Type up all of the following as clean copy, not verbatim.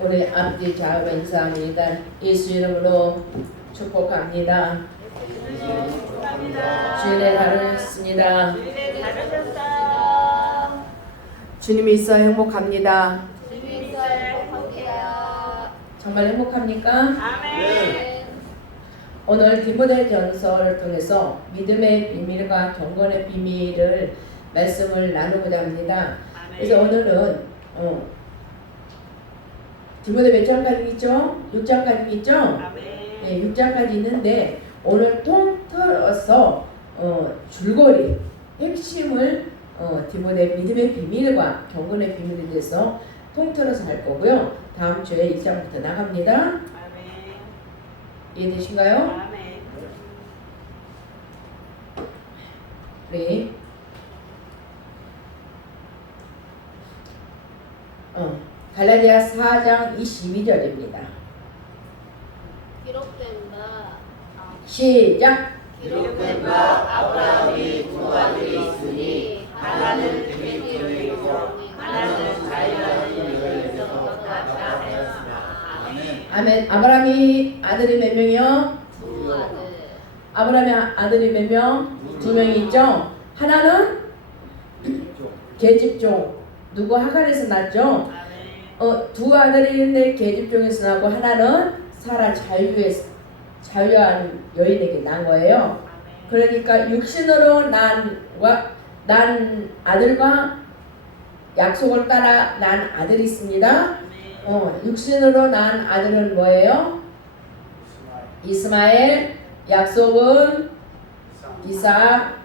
우리 아버지 자원사합니다. 예수 이름으로 축복합니다. 주인의 다루셨습니다. 주님이 있어 행복합니다. 정말 행복합니까? 아멘. 오늘 디모데전서를 통해서 믿음의 비밀과 경건의 비밀을 말씀을 나누고자 합니다. 그래서 오늘은 디모데 몇 장까지 있죠? 6장까지 있죠? 네, 6장까지 있는데 오늘 통틀어서 줄거리 핵심을 디모데 믿음의 비밀과 경건의 비밀에 대해서 통틀어서 할 거고요. 다음 주에 1장부터 나갑니다. 아멘. 이해되신가요? 아멘. 우리 갈라디아 4장 22절입니다. 기록된 바 시작! 기록된 바 아브라함이 두 아들이 있으니 하나는 계집종이 있고 하나는 자유하는 여인으로 같다 하였으나. 아멘. 아브라함이 아들이 몇 명이요? 두 아들 아브라함의 아들이 몇 명? 2명이 있죠? 하나는 계집종. 누구 하갈에서 났죠? 두 아들이 있는데 계집종에서 나고 하나는 사라 자유한 여인에게 난 거예요. 그러니까 육신으로 난 아들과 약속을 따라 난 아들이 있습니다. 육신으로 난 아들은 뭐예요? 이스마엘. 약속은 이삭.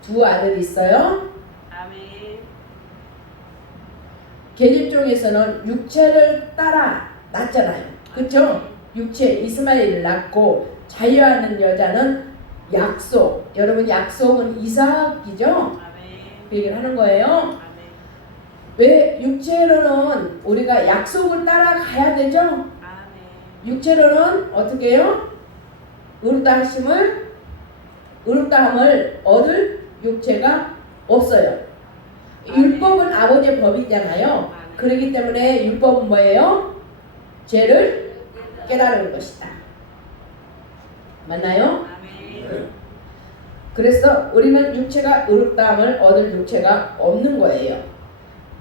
두 아들이 있어요. 계집종에서는 육체를 따라 낳잖아요. 그렇죠? 육체 이스마엘을 낳고 자유하는 여자는 약속. 여러분 약속은 이삭이죠? 그 얘기를 하는 거예요. 왜 육체로는 우리가 약속을 따라가야 되죠? 육체로는 어떻게 해요? 의롭다함을 얻을 육체가 없어요. 율법은 아버지의 법이잖아요. 그렇기 때문에 율법은 뭐예요? 죄를 깨달은 것이다. 맞나요? 그래서 우리는 육체가 의롭다함을 얻을 육체가 없는 거예요.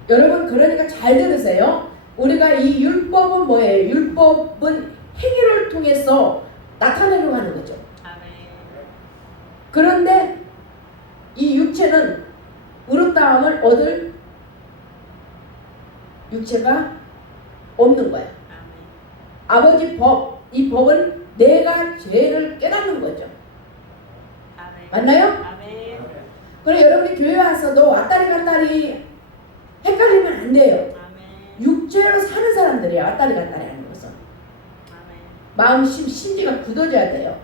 여러분 그러니까 잘 들으세요. 우리가 이 율법은 뭐예요? 율법은 행위를 통해서 나타내려고 하는 거죠. 그런데 이 육체는 의롭다함을 얻을 육체가 없는 거야. 아버지 법, 이 법은 내가 죄를 깨닫는 거죠. 맞나요? 그래 여러분이 교회 와서도 왔다리 갔다리 헷갈리면 안 돼요. 육체로 사는 사람들이에요. 왔다리 갔다리 하는 것은. 마음 심지가 굳어져야 돼요.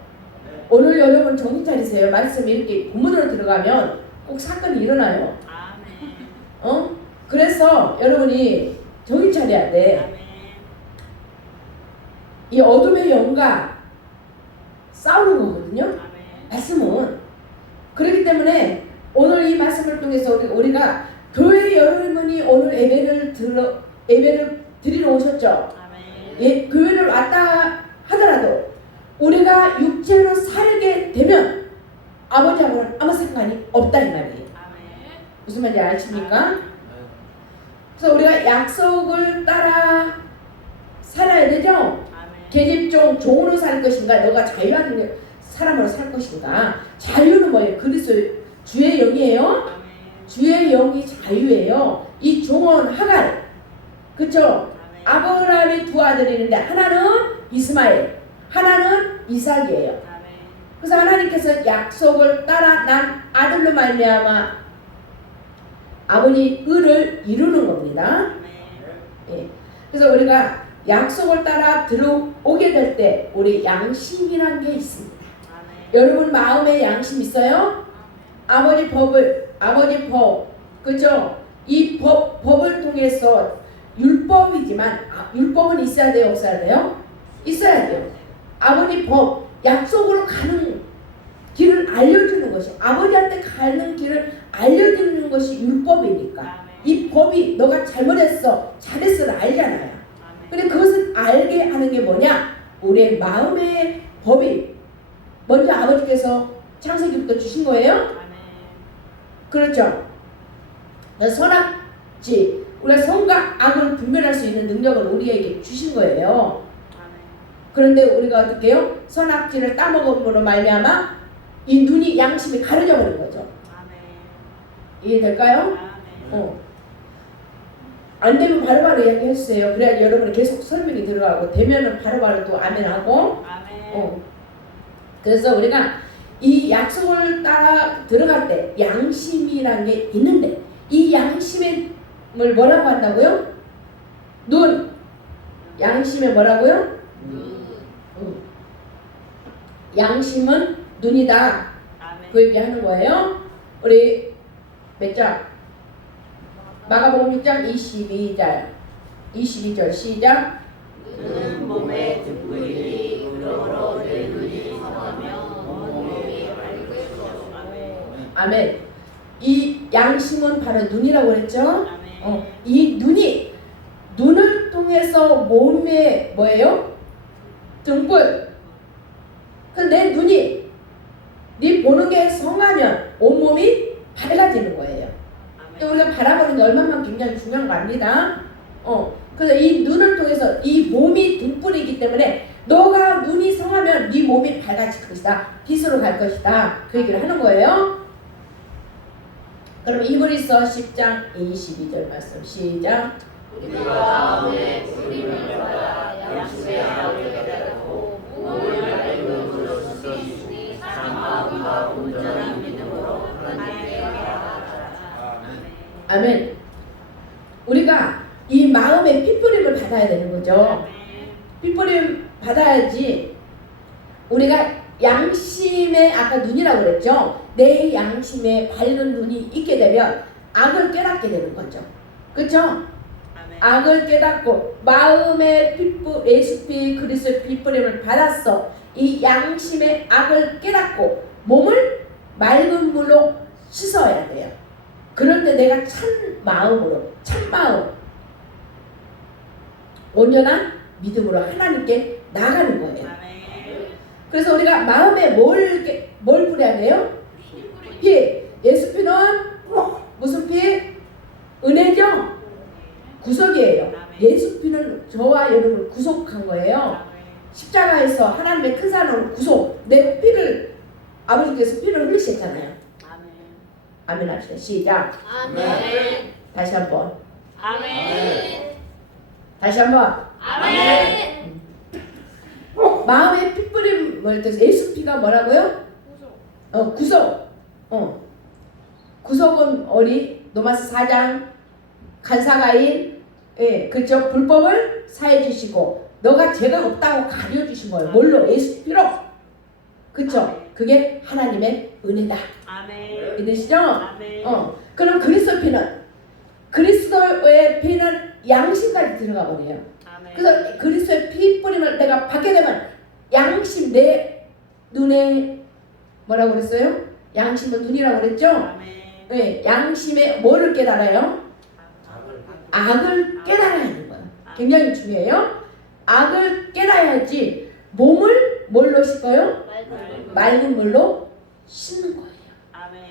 오늘 여러분 정신 차리세요. 말씀이 이렇게 본문으로 들어가면 꼭 사건이 일어나요. 그래서 여러분이 정신 차려야 돼. 이 어둠의 영과 싸우는 거거든요. 말씀은. 그렇기 때문에 오늘 이 말씀을 통해서 우리가 교회 여러분이 오늘 예배를 드리러 오셨죠. 교회를 왔다 하더라도 우리가 육체로 살게 되면 아버지하고는 아무 상관이 없다 이 말이에요. 무슨 말인지 아십니까? 그래서 우리가 약속을 따라 살아야 되죠. 계집종 종으로 살 것인가 너가 자유한 사람으로 살 것인가. 자유는 뭐예요? 그리스도 주의 영이에요. 주의 영이 자유예요. 이 종은 하갈. 그쵸? 아브라함의 두 아들이 있는데 하나는 이스마엘, 하나는 이삭이에요. 그래서 하나님께서 약속을 따라 난 아들로 말미암아 아버지 의를 이루는 겁니다. 그래서 우리가 약속을 따라 들어오게 될 때 우리 양심이란 게 있습니다. 여러분 마음에 양심 있어요? 아버지 법, 그죠? 이 법을 통해서 율법이지만 율법은 있어야 돼요, 없어야 돼요? 있어야 돼요. 아버지 법, 약속으로 가는 길을 알려주는 것이, 아버지한테 가는 길을 알려주는 것이 율법이니까 이 법이 너가 잘못했어, 잘했어를 알잖아요. 근데 그것을 알게 하는 게 뭐냐? 우리의 마음의 법이 먼저 아버지께서 창세기부터 주신 거예요. 그렇죠? 선악지, 우리가 선과 악을 분별할 수 있는 능력을 우리에게 주신 거예요. 그런데 우리가 어떻게 해요? 선악지를 따먹음으로 말미암아 이 눈이 양심이 가려져 버린 거죠. 이해될까요? 안 되면 바로바로 이야기해 주세요. 그래야 여러분이 계속 설명이 들어가고, 되면은 바로바로 또 아멘하고. 그래서 우리가 이 약속을 따라 들어갈 때 양심이라는 게 있는데, 이 양심을 뭐라고 한다고요? 눈. 양심에 뭐라고요? 양심은 눈이다. 그 얘기하는 거예요. 우리 몇 장? 마가복음 6장 22절 시작. 눈은 몸의 등불이니 그러므로 내 눈이 성하면 몸이 밝을 수 없고. 아멘. 이 양심은 바로 눈이라고 그랬죠. 이 눈이, 눈을 통해서 몸에 뭐예요? 등불. 내 눈이 네 보는 게 성하면 온몸이 밝아지는 거예요. 우리가 바라보는 게 얼마나 굉장히 중요한 거 압니다. 그래서 이 눈을 통해서 이 몸이 등불이기 때문에 너가 눈이 성하면 네 몸이 밝아질 것이다. 빛으로 갈 것이다. 그 얘기를 하는 거예요. 그럼 이브리서 10장 22절 말씀 시작. 우리가 마음에 불임을 받아 양심의 악을 깨닫고 몸을 밝은 불로 쓰시니 사마음과 온전한 믿음으로 하나님께 바라라. 아멘. 우리가 이 마음의 핏부림을 받아야 되는 거죠. 핏부림 받아야지 우리가 양심의, 아까 눈이라고 그랬죠. 내 양심에 밝은 눈이 있게 되면 악을 깨닫게 되는 거죠. 그렇죠? 악을 깨닫고 마음의 예수피 그리스도의 핏부림을 받았어. 이 양심의 악을 깨닫고 몸을 맑은 물로 씻어야 돼요. 그럴 때 내가 참 마음으로, 참 마음, 온전한 믿음으로 하나님께 나가는 거예요. 그래서 우리가 마음에 뭘 뿌려야 돼요? 피. 예수 피는 무슨 피? 은혜죠? 구속이에요. 예수 피는 저와 여러분을 구속한 거예요. 십자가에서 하나님의 큰 사랑으로 구속. 내 피를, 아버지께서 피를 흘리셨잖아요. 아멘 합시다. 시작. 아멘. 다시 한번. 아멘. 다시 한번. 아멘. 마음의 핏부림을 뜻해서 예수 피가 뭐라고요? 구속. 구속은 우리 로마서 4장 간사가인, 그죠? 불법을 사해 주시고 너가 죄가 없다고 가려 주신 거예요. 뭘로? 예수 피로. 그쵸? 그게 하나님의 은혜다. 아멘. 믿으시죠? 아멘. 그럼 그리스도 피는, 그리스도의 피는 양심까지 들어가 버려요. 아멘. 그래서 그리스도의 피 뿌림을 내가 받게 되면 양심, 내 눈에 뭐라고 그랬어요? 양심은 눈이라고 그랬죠? 아멘. 네, 양심에 뭐를 깨달아요? 악을 깨달아야 하는 거예요. 굉장히 중요해요. 악을 깨달아야지 몸을 뭘로 씻어요? 맑은 물로 씻는 거예요. 아멘.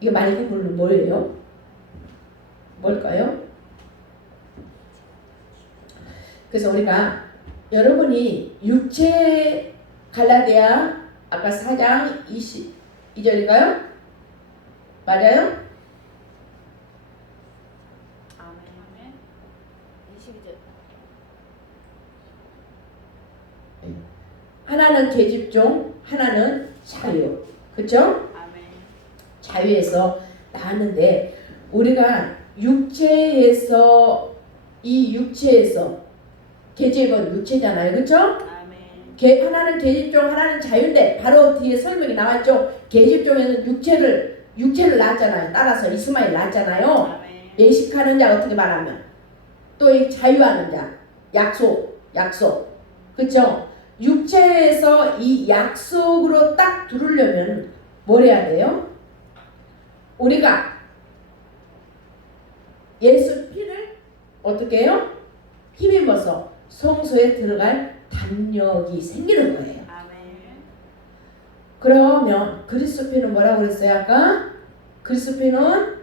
이게 맑은 물로 뭐예요? 뭘까요? 그래서 우리가 여러분이 육체, 갈라디아 아까 4장 22절인가요? 맞아요? 아멘. 22절. 하나는 계집종, 하나는 자유. 그렇죠? 아멘. 자유에서 나왔는데 우리가 육체에서, 이 육체에서, 계집은 육체잖아요. 그렇죠? 아멘. 하나는 계집종, 하나는 자유인데 바로 뒤에 설명이 나왔죠. 계집종에는 육체를 낳았잖아요. 따라서 이스마엘 낳았잖아요. 아멘. 예식하는 자 어떻게 말하면 또 이 자유하는 자, 약속. 그렇죠? 육체에서 이 약속으로 딱 들으려면 뭘 해야 돼요? 우리가 예수 피를 어떻게 해요? 힘입어서 성소에 들어갈 담력이 생기는 거예요. 아멘. 그러면 그리스도피는 뭐라고 그랬어요 아까? 그리스도피는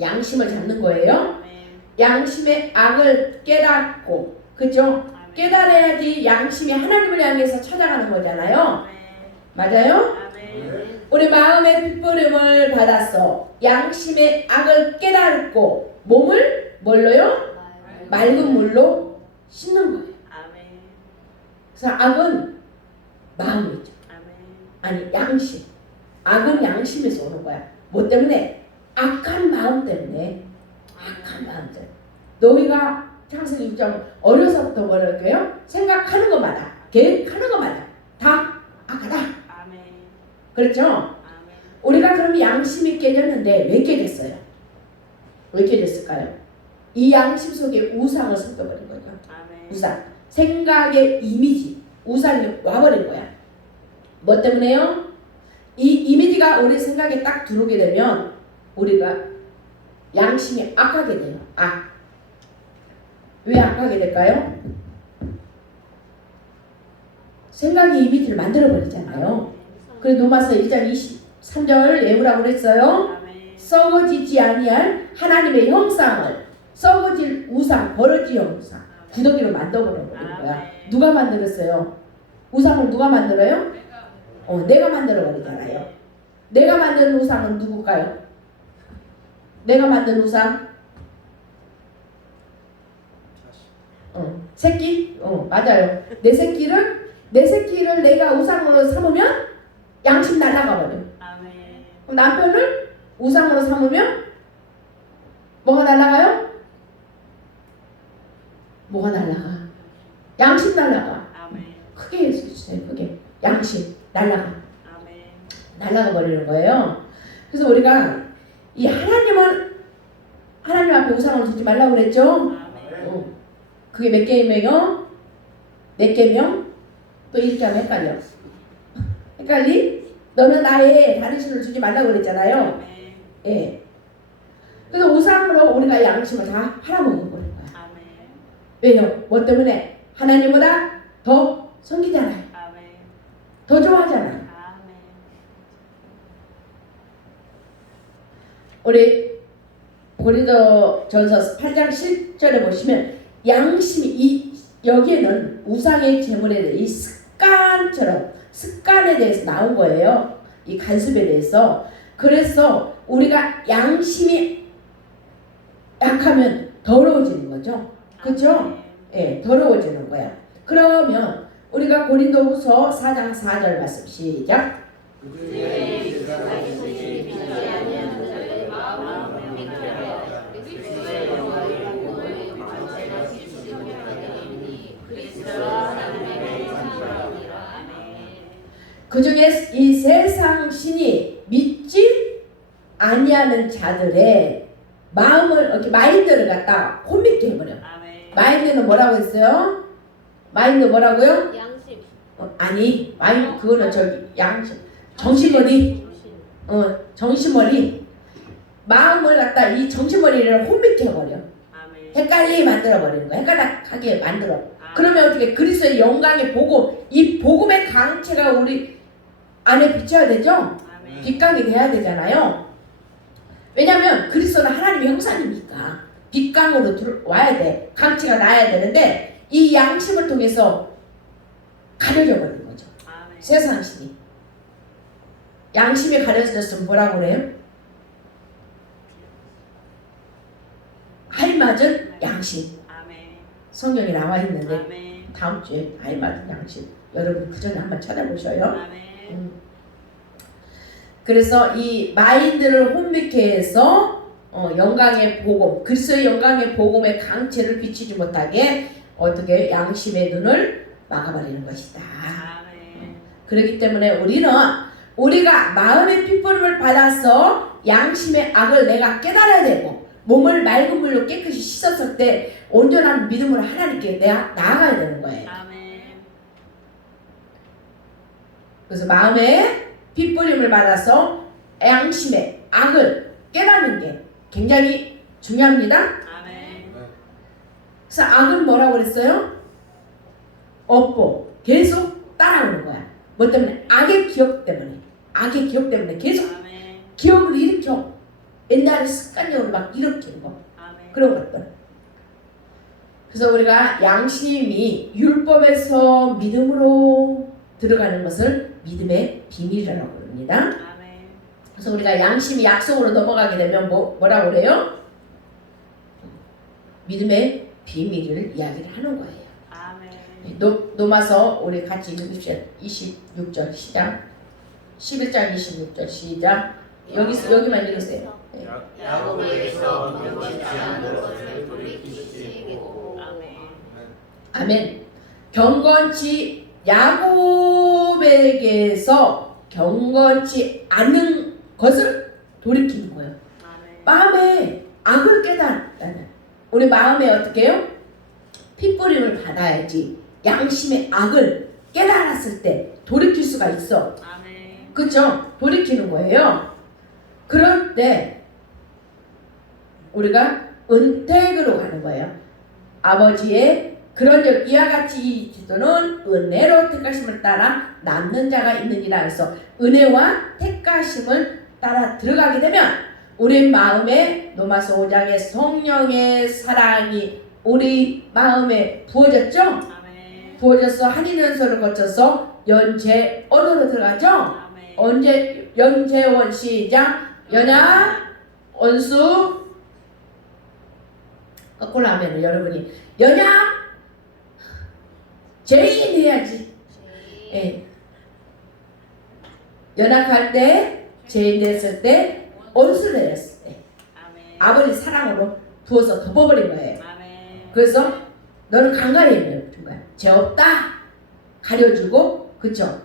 양심을 잡는 거예요. 아멘. 양심의 악을 깨닫고, 그죠? 아멘. 깨달아야지 양심이 하나님을 향해서 찾아가는 거잖아요. 아멘. 맞아요? 아멘. 우리 마음의 핏부림을 받았어. 양심의 악을 깨닫고 몸을 뭘로요? 맑은 물로 씻는 거예요. 아멘. 그래서 악은 마음이죠. 아멘. 아니 양심. 악은 양심에서 오는 거야. 뭐 때문에? 악한 마음 때문에. 악한 마음 때문에. 너희가 창세기 6장 어려서부터 뭐랄까요? 생각하는 것마다, 계획하는 것마다 다 악하다. 아멘. 그렇죠? 아멘. 우리가 그럼 양심이 깨졌는데 왜 깨졌어요? 왜 깨졌을까요? 이 양심 속에 우상을 섞어버린 거죠. 아멘. 우상. 생각의 이미지. 우상이 와버린 거야. 뭐 때문에요? 이 이미지가 우리 생각에 딱 들어오게 되면 우리가 양심이 악하게 돼요. 악. 왜 악하게 될까요? 생각이 이미지를 만들어버리잖아요. 그래서 로마서 1장 23절 외우라고 그랬어요. 아멘. 썩어지지 아니할 하나님의 형상을, 썩어질 우상, 버러지 형상, 구더기로 만들어버린 거야. 누가 만들었어요? 우상을 누가 만들어요? 내가 만들어버리잖아요. 내가 만든 우상은 누굴까요? 내가 만든 우상? 새끼? 맞아요. 내 새끼를 내가 우상으로 삼으면 양심 날아가 버려. 아멘. 그럼 남편을 우상으로 삼으면 뭐가 날아가요? 뭐가 날아가? 양심 날아가. 아멘. 크게 해주세요. 크게. 양심 날아가. 아멘. 날아가 버리는 거예요. 그래서 우리가 이 하나님은 하나님 앞에 우상을 두지 말라고 그랬죠? 아멘. 그게 몇 개명이요? 몇 개명? 또 이렇게 하면 헷갈려. 헷갈리? 너는 나의 다른 신을 주지 말라고 그랬잖아요. 아멘. 예. 그래서 우상으로 우리가 양심을 다 팔아먹은 거예요. 아멘. 왜요? 뭐 때문에? 하나님보다 더 섬기잖아요. 아멘. 더 좋아하잖아요. 아멘. 우리 고린도전서 8장 10절에 보시면 양심이 여기에는 우상의 제물에 대해 이 습관에 대해서 나온 거예요. 이 간습에 대해서. 그래서 우리가 양심이 약하면 더러워지는 거죠. 그렇죠? 예, 더러워지는 거야. 그러면 우리가 고린도후서 4장 4절 말씀 시작. 그 중에 이 세상 신이 믿지 아니하는 자들의 마음을 이렇게 마인드를 갖다 혼미케 해버려. 아멘. 마인드는 뭐라고 했어요? 마인드 뭐라고요? 양심. 아니 마인드 그거는 저기 양심 정신머리. 정신머리. 마음을 갖다 이 정신머리를 혼미케 해버려. 아멘. 헷갈리게 만들어 버리는 거야. 헷갈리게 만들어. 그러면 어떻게 그리스도의 영광의 복음, 이 복음의 강체가 우리 안에 비춰야 되죠? 아멘. 빛강이 돼야 되잖아요. 왜냐하면 그리스도는 하나님의 형상이니까 빛강으로 들어와야 돼. 강체가 나야 되는데 이 양심을 통해서 가려져 버리는 거죠. 아멘. 세상 신이. 양심이 가려졌으면 뭐라고 그래요? 알맞은 양심. 아멘. 성경에 나와 있는데 아멘. 다음 주에 알맞은 양심. 여러분 그 전에 한번 찾아보셔요. 아멘. 그래서 이 마인드를 혼미케 해서 영광의 복음, 그리스도의 영광의 복음의 강체를 비추지 못하게 어떻게 양심의 눈을 막아버리는 것이다. 아멘. 그렇기 때문에 우리가 마음의 핏부림을 받아서 양심의 악을 내가 깨달아야 되고 몸을 맑은 물로 깨끗이 씻었을 때 온전한 믿음으로 하나님께 내가 나아가야 되는 거예요. 아멘. 그래서 마음의 핏부림을 받아서 양심의 악을 깨닫는 게 굉장히 중요합니다. 아멘. 그래서 악은 뭐라고 그랬어요? 업보. 계속 따라오는 거야. 뭐 때문에? 악의 기억 때문에. 악의 기억 때문에 계속 아멘. 기억을 일으켜. 옛날에 습관적으로 막 일으키는 거. 아멘. 그런 것들. 그래서 우리가 양심이 율법에서 믿음으로 들어가는 것을 믿음의 비밀이라고 합니다. 아멘. 그래서 우리가 양심이 약속으로 넘어가게 되면 뭐라고 그래요? 믿음의 비밀을 이야기를 하는 거예요. 아멘. 노마서 우리 같이 읽읍시다. 26절 시작. 11장 26절 시작. 여기만 읽으세요. 네. 야곱에게서 변치 않는 것을 돌이키시고 아멘. 아멘. 경건치 야곱에게서 경건치 않은 것을 돌이키는 거예요. 아멘. 마음에 악을 깨달았다는. 우리 마음에 어떻게 해요? 핏부림을 받아야지 양심의 악을 깨달았을 때 돌이킬 수가 있어. 아멘. 그쵸? 돌이키는 거예요. 그럴 때 우리가 은택으로 가는 거예요. 아버지의 그런즉 이와 같이 지도는 은혜로 택하심을 따라 남는 자가 있느니라. 해서 은혜와 택하심을 따라 들어가게 되면 우리 마음에 로마서 5장의 성령의 사랑이 우리 마음에 부어졌죠? 아멘. 부어져서 한인연소를 거쳐서 연재원으로 들어가죠? 아멘. 언제 연재원 시작. 연하 원수 거꾸로 하면 여러분이 연하 죄인 해야지. 예. 연합할 때 죄인 됐을 때 원수를 했을 때 아멘. 아버지 사랑으로 부어서 덮어버린 거예요. 아멘. 그래서 너는 간간히 해준 거야. 죄 없다 가려주고 그쵸?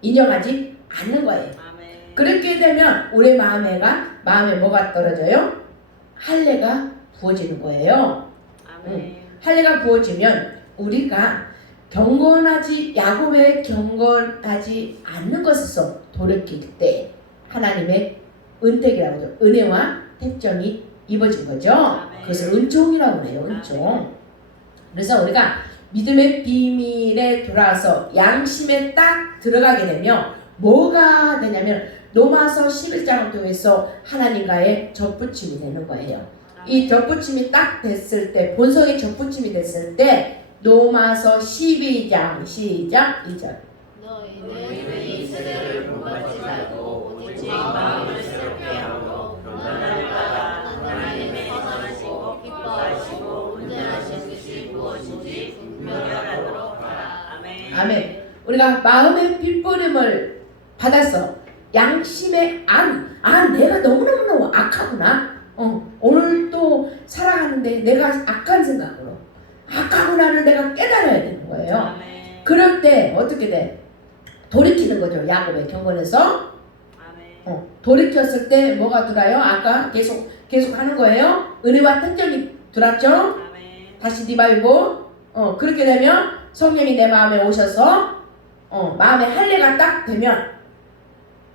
인정하지 않는 거예요. 아멘. 그렇게 되면 우리 마음에 뭐가 떨어져요? 할례가 부어지는 거예요. 아멘. 할례가 부어지면 우리가 야곱의 경건하지 않는 것에서 돌이킬 때 하나님의 은택이라고 하죠. 은혜와 택정이 입어진 거죠. 아멘. 그것을 은총이라고 해요. 은총. 그래서 우리가 믿음의 비밀에 돌아와서 양심에 딱 들어가게 되면 뭐가 되냐면 로마서 11장을 통해서 하나님과의 접붙임이 되는 거예요. 이 접붙임이 딱 됐을 때 본성의 접붙임이 됐을 때 로마서 12장 시작 2절. 너희는 이 세대를 본받지 말고 오직 마음을 새롭게 하고 변화를 따라 하나님의 선하시고 기뻐하시고 온전하신 뜻이 무엇인지 분명히 알도록 하라. 아멘. 아멘. 우리가 마음의 핏부림을 받아서 양심의 내가 너무너무 악하구나. 오늘 또 살아가는데 내가 악한 생각으로 악하구나를 내가 깨달아야 되는 거예요. 아멘. 그럴 때 어떻게 돼? 돌이키는 거죠. 야곱의 경건에서 아멘. 돌이켰을 때 뭐가 들어요? 아까 계속 하는 거예요. 은혜와 택정이 들었죠? 아멘. 다시 리바이브. 그렇게 되면 성령이 내 마음에 오셔서 마음에 할례가 딱 되면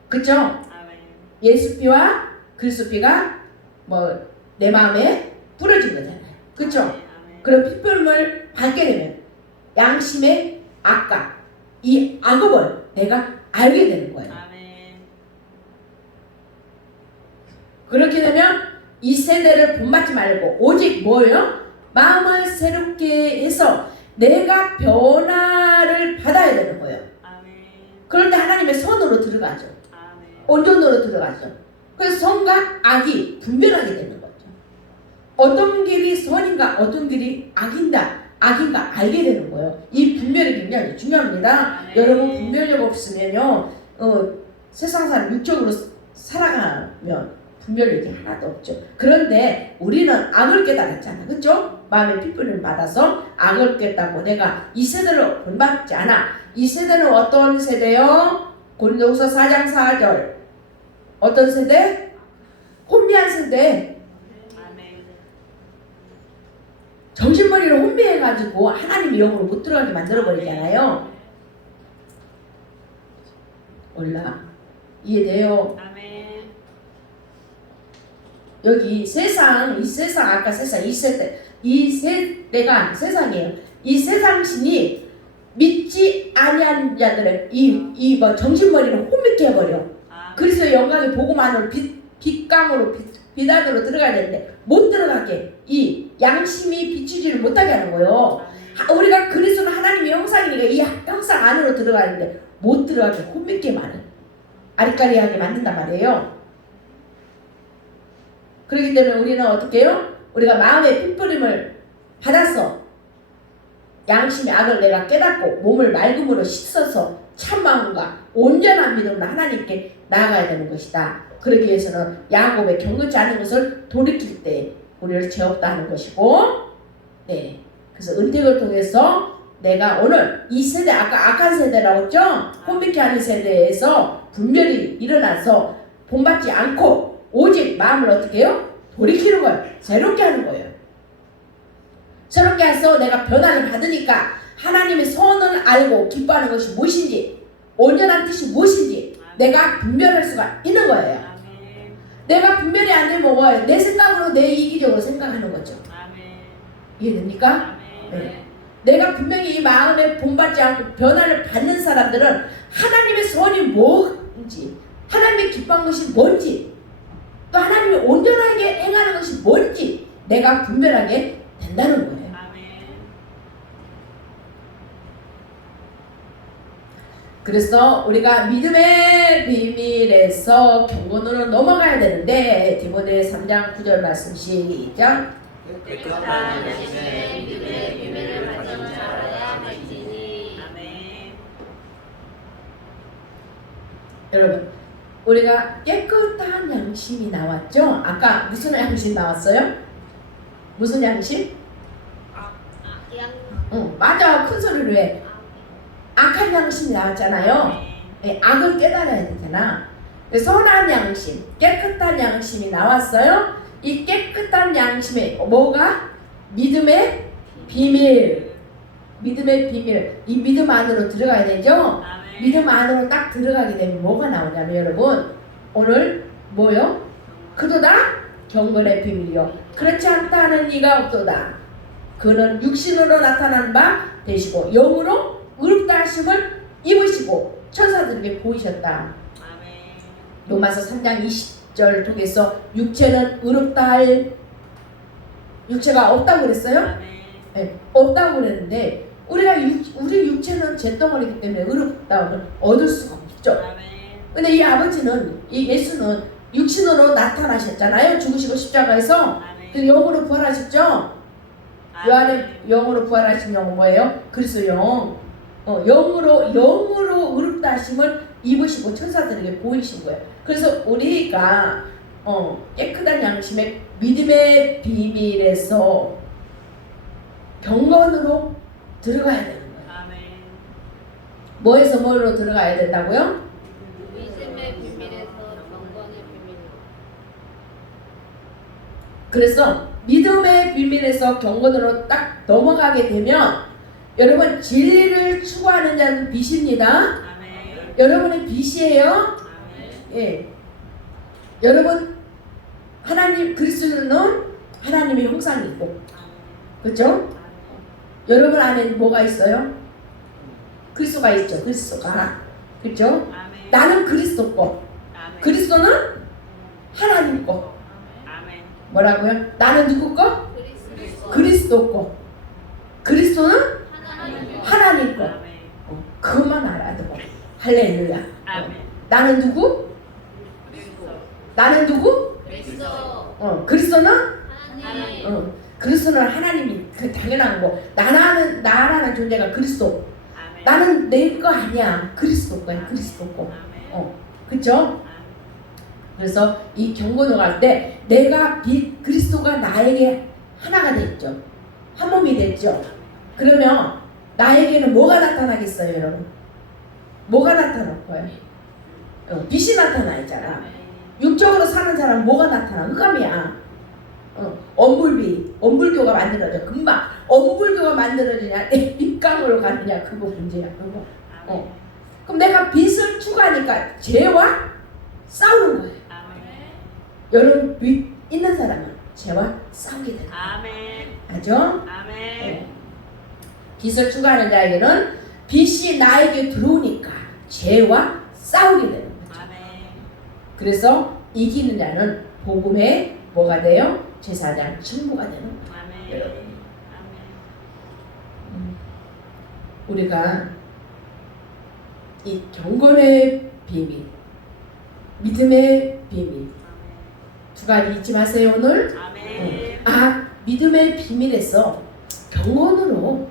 그쵸? 아멘. 예수피와 그리스도피가 내 마음에 뿌려진 거잖아요. 그쵸? 아멘. 그런 핏불을 받게 되면 양심의 악과 이 악업을 내가 알게 되는 거예요. 아멘. 그렇게 되면 이 세대를 본받지 말고 오직 뭐예요? 마음을 새롭게 해서 내가 변화를 받아야 되는 거예요. 아멘. 그럴 때 하나님의 선으로 들어가죠. 아멘. 온전으로 들어가죠. 그래서 선과 악이 분별하게 되는 거죠. 어떤 길이 선인가 어떤 길이 악인가 알게 되는 거예요. 이 분별이 굉장히 중요합니다. 아멘. 여러분 분별력 없으면요 세상사람 육적으로 살아가면 분별력이 하나도 없죠. 그런데 우리는 악을 깨달았잖아. 그렇죠? 마음의 핏불을 받아서 악을 깼다고 내가 이 세대로 본받지 않아. 이 세대는 어떤 세대요? 고린도후서 4장 4절 어떤 세대? 혼미한 세대. 아멘. 정신머리를 혼미해가지고 하나님의 영으로 못 들어가게 만들어버리잖아요. 몰라. 이해돼요? 아멘. 여기 이 세상 아까 세상 이 세대가 세상이에요. 이 세상 신이 믿지 아니하는 자들의 이 정신머리를 혼미케 해버려. 그래서 영광의 복음안으로 빛강으로 비단으로 들어가야 되는데 못 들어가게 이 양심이 비추지를 못하게 하는 거예요. 우리가 그리스도는 하나님의 형상이니까 이 형상 안으로 들어가는데 못 들어가게 혼미케 만은 아리까리하게 만든단 말이에요. 그렇기 때문에 우리는 어떻게 해요? 우리가 마음의 핏부림을 받았어. 양심의 악을 내가 깨닫고 몸을 맑음으로 씻어서 참마음과 온전한 믿음으로 하나님께 나아가야 되는 것이다. 그러기 위해서는 야곱의 경건치 않은 것을 돌이킬 때 우리를 죄 없다 하는 것이고, 네. 그래서 은택을 통해서 내가 오늘 이 세대, 아까 악한 세대라고 했죠? 혼미케 하는 세대에서 분별이 일어나서 본받지 않고 오직 마음을 어떻게 해요? 돌이키는 거예요. 새롭게 하는 거예요. 새롭게 해서 내가 변화를 받으니까 하나님의 선을 알고 기뻐하는 것이 무엇인지, 온전한 뜻이 무엇인지 내가 분별할 수가 있는 거예요. 내가 분별이 안 되면 뭐예요? 내 생각으로 내 이기적으로 생각하는 거죠. 이해됩니까? 네. 내가 분명히 이 마음에 본받지 않고 변화를 받는 사람들은 하나님의 선이 뭔지, 하나님의 기뻐한 것이 뭔지, 또 하나님이 온전하게 행하는 것이 뭔지 내가 분별하게 된다는 거예요. 그래서 우리가 믿음의 비밀에서 경건으로 넘어가야 되는데 디모데 3장 9절 말씀 시작. 깨끗한 양심의 믿음의 비밀을 가장 잘 알아야 할지니. 여러분, 우리가 깨끗한 양심이 나왔죠? 아까 무슨 양심 나왔어요? 무슨 양심? 맞아. 큰 소리로 해. 악한 양심이 나왔잖아요. 네, 악을 깨달아야 되잖아. 선한 양심, 깨끗한 양심이 나왔어요. 이 깨끗한 양심에 뭐가? 믿음의 비밀. 믿음의 비밀. 이 믿음 안으로 들어가야 되죠? 믿음 안으로 딱 들어가게 되면 뭐가 나오냐면 여러분, 오늘 뭐요? 그도다 경건의 비밀이요. 그렇지 않다는 이가 없도다. 그는 육신으로 나타난 바 되시고 영으로 의롭다 하심을 입으시고 천사들에게 보이셨다. 로마서 3장 20절 통해서 육체는 의롭다 할 육체가 없다고 그랬어요? 네, 없다고 그랬는데 우리 육체는 잿덩어리이기 때문에 의롭다움을 얻을 수가 없죠. 근데 이 아버지는, 이 예수는 육신으로 나타나셨잖아요. 죽으시고 십자가에서. 그 영으로 부활하셨죠. 요한의 영으로 부활하신 영은 뭐예요? 그리스도 영. 영으로 의롭다 하심을 입으시고 천사들에게 보이신 거예요. 그래서 우리가 깨끗한 양심의 믿음의 비밀에서 경건으로 들어가야 되는 거예요. 뭐에서 뭐로 들어가야 된다고요? 믿음의 비밀에서 경건의 비밀로. 그래서 믿음의 비밀에서 경건으로 딱 넘어가게 되면 여러분, 진리를 추구하는 자는 빛입니다. 여러분은 빛이에요. 예. 여러분, 하나님 그리스도는 하나님의 형상이 있고, 그렇죠? 여러분 안에 뭐가 있어요? 그리스도가 있죠. 그리스도가, 그렇죠? 나는 그리스도 거, 그리스도는 하나님 거. 뭐라고요? 나는 누구 거? 그리스도 거. 그리스도는 하나님 거. 그것만 알아도 할렐루야. 나는 누구? 나는 누구? 그리스도는 하나님. 그리스도는 하나님이 그 당연한 거. 나라는 존재가 그리스도. 나는 내 거 아니야. 그리스도 거야. 그리스도 거. 그렇죠? 그래서 이 경건으로 갈 때 내가 그리스도가 나에게 하나가 됐죠. 한 몸이 됐죠. 그러면 나에게는 뭐가 나타나겠어요, 여러분? 뭐가 나타날 거예요? 빛이 나타나있잖아. 육적으로 사는 사람은 뭐가 나타나? 흑암이야. 엄불교가 만들어져. 금방 엄불교가 만들어지냐, 빛감으로 가느냐, 그거 문제야. 그거. 그럼 내가 빛을 추구하니까 죄와 싸우는 거예요. 여러분, 있는 사람은 죄와 싸우게 된다. 아멘. 알죠? 아멘. 네. 빚을 추구하는 자에게는 빚이 나에게 들어오니까 죄와 싸우게 되는 거죠. 아멘. 그래서 이기는 자는 복음의 뭐가 돼요? 제사장 chức무가 되는 거예요. 아멘. 여러분. 아멘. 우리가 이 경건의 비밀, 믿음의 비밀 두 가지 잊지 마세요 오늘. 아멘. 아, 믿음의 비밀에서 경건으로,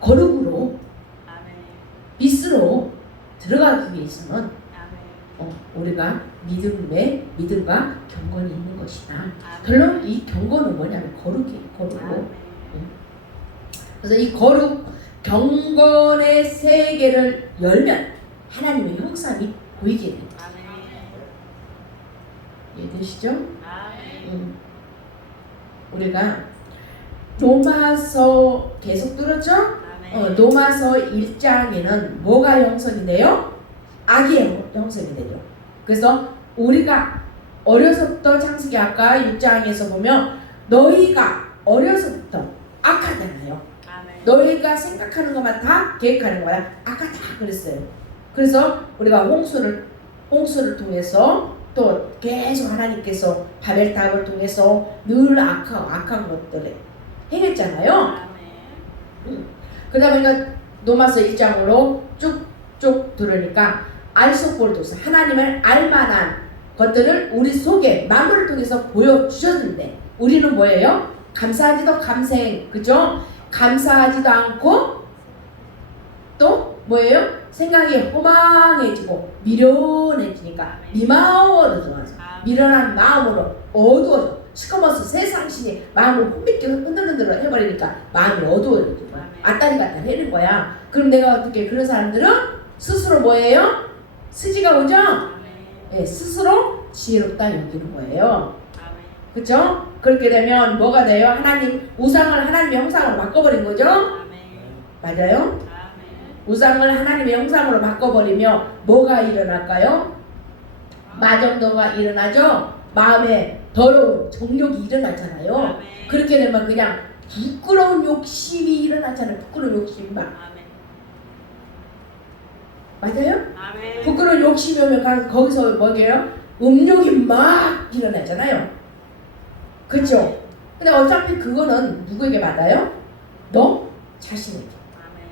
거룩으로, 아멘. 빛으로 들어가기 위해서는 아멘. 우리가 믿음과 경건이 있는 것이다. 아멘. 결론 이 경건은 뭐냐면 거룩이에요. 거룩으로. 아멘. 그래서 이 거룩 경건의 세계를 열면 하나님의 형상이 보이게 됩니다. 아멘. 이해되시죠? 아멘. 우리가 로마서 계속 들었죠? 아멘. 로마서 1장에는 뭐가 형성이 돼요? 악이 형성이 되죠. 그래서 우리가 어려서부터 창세기 아까 6장에서 보면 너희가 어려서부터 악하잖아요. 아멘. 너희가 생각하는 것만 다 계획하는 거야. 아까 다 그랬어요. 그래서 우리가 홍수를 통해서 또 계속 하나님께서 바벨탑을 통해서 늘 악한 것들을 행했잖아요. 아멘. 그러다 보니까 로마서 1장으로 쭉쭉 들으니까 알속보를 통해서 하나님을 알만한 것들을 우리 속에 만물을 통해서 보여주셨는데 우리는 뭐예요? 감사하지도 감생, 그죠? 감사하지도 않고 또 뭐예요? 생각이 허망해지고 미련해지니까 미마워져서 미련한 마음으로 어두워져 시커머서 세상신이 마음을 혼미게 흔들흔들 해버리니까 마음이 어두워지고 아따리 갖다 해는 거야. 그럼 내가 어떻게 그런 사람들은 스스로 뭐예요? 스지가 오죠? 네, 스스로 지혜롭다 여기는 거예요. 그렇죠? 그렇게 되면 뭐가 돼요? 하나님 우상을 하나님의 형상으로 바꿔버린 거죠? 맞아요? 우상을 하나님의 형상으로 바꿔버리며 뭐가 일어날까요? 마정도가 일어나죠? 마음에 더러운 정욕이 일어나잖아요. 그렇게 되면 그냥 부끄러운 욕심이 일어나잖아요. 부끄러운 욕심이 막. 맞아요? 부끄러운 욕심이 오면 거기서 뭐게요? 음욕이 막 일어나잖아요. 그렇죠? 근데 어차피 그거는 누구에게 받아요? 너 자신에게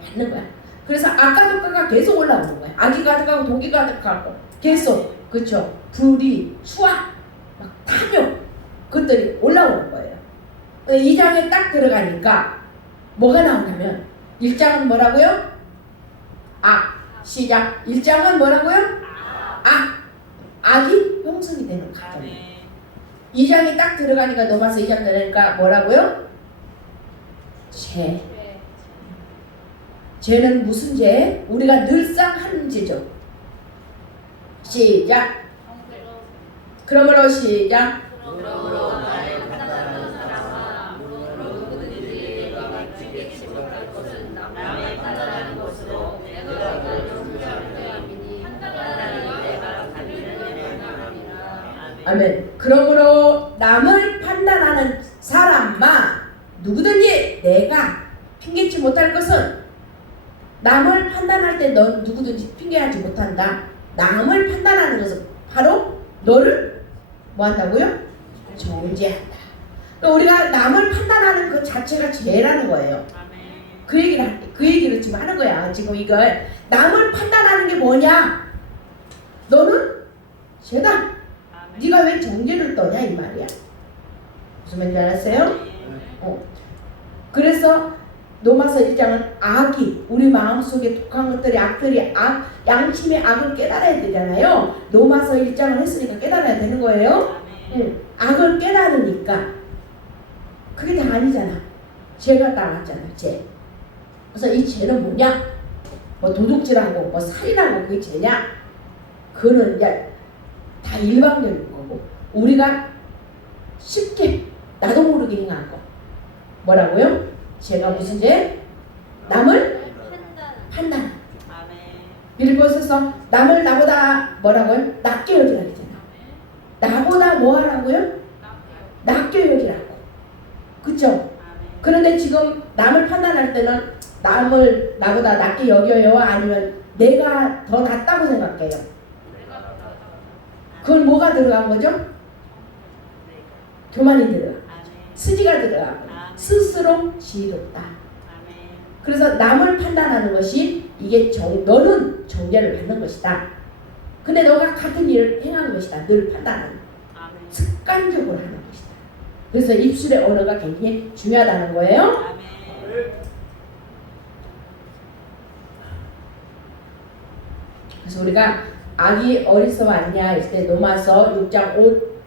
받는 거야. 그래서 악과 계속 올라오는 거야. 악이 가득하고 독이 가득하고 계속 그렇죠? 불의, 수악, 막 탐욕 그것들이 올라오는 거예요. 2장에 딱 들어가니까 뭐가 나오냐면 1장은 뭐라고요? 시작. 1장은 뭐라고요? 악이 형성이 되는 과정이에요. 2장에 딱 들어가니까 로마서 2장 들어가니까 뭐라고요? 죄. 죄는 무슨 죄? 우리가 늘상 하는 죄죠. 시작. 그러므로 시작. 그러므로 나를 판단하는 사람아 누구든지 내가 맞추겠지 못할 것은 남의 판단하는 것으로 내가 그를 정죄하려 함이니 판단하니 내가 자기를 판단하리라. 아멘. 그러므로 남을 판단하는 사람마 누구든지 내가 핑계치 못할 것은 남을 판단할 때 넌 누구든지 핑계하지 못한다. 남을 판단하는 것은 바로 너를 뭐 한다고요? 정죄한다. 그러니까 우리가 남을 판단하는 그 자체가 죄라는 거예요. 그 얘기를 지금 하는 거야. 지금 이걸 남을 판단하는 게 뭐냐? 너는 죄다. 네가 왜 정죄를 떠냐 이 말이야. 무슨 말인지 알았어요? 그래서 로마서 1장은 악이 우리 마음속에 독한 것들이 악들이 양심의 악을 깨달아야 되잖아요. 로마서 1장을 했으니까 깨달아야 되는 거예요. 악을 깨달으니까 그게 다 아니잖아. 죄가 따랐잖아. 죄. 그래서 이 죄는 뭐냐? 뭐 도둑질하고 뭐 살인하고 그게 죄냐? 그거는 이제 다 일방적인 거고 우리가 쉽게 나도 모르게 행한 거 뭐라고요? 죄가 무슨 죄? 남을 판단. 빌보서서 남을 나보다 뭐라고요? 낮게 여기라 그랬잖아. 나보다 뭐 하라고요? 낮게 여기라고. 그쵸? 그런데 지금 남을 판단할 때는 남을 나보다 낮게 여겨요? 아니면 내가 더 낫다고 생각해요? 그건 뭐가 들어간 거죠? 교만이 들어가. 스지가 들어가고 스스로 지혜롭다. 그래서 남을 판단하는 것이 이게 너는 정죄를 받는 것이다. 근데 너가 같은 일을 행하는 것이다. 늘 판단하는 습관적으로 하는 것이다. 그래서 입술의 언어가 굉장히 중요하다는 거예요. 그래서 우리가 악이 어디서 왔냐 했을 때 로마서 6장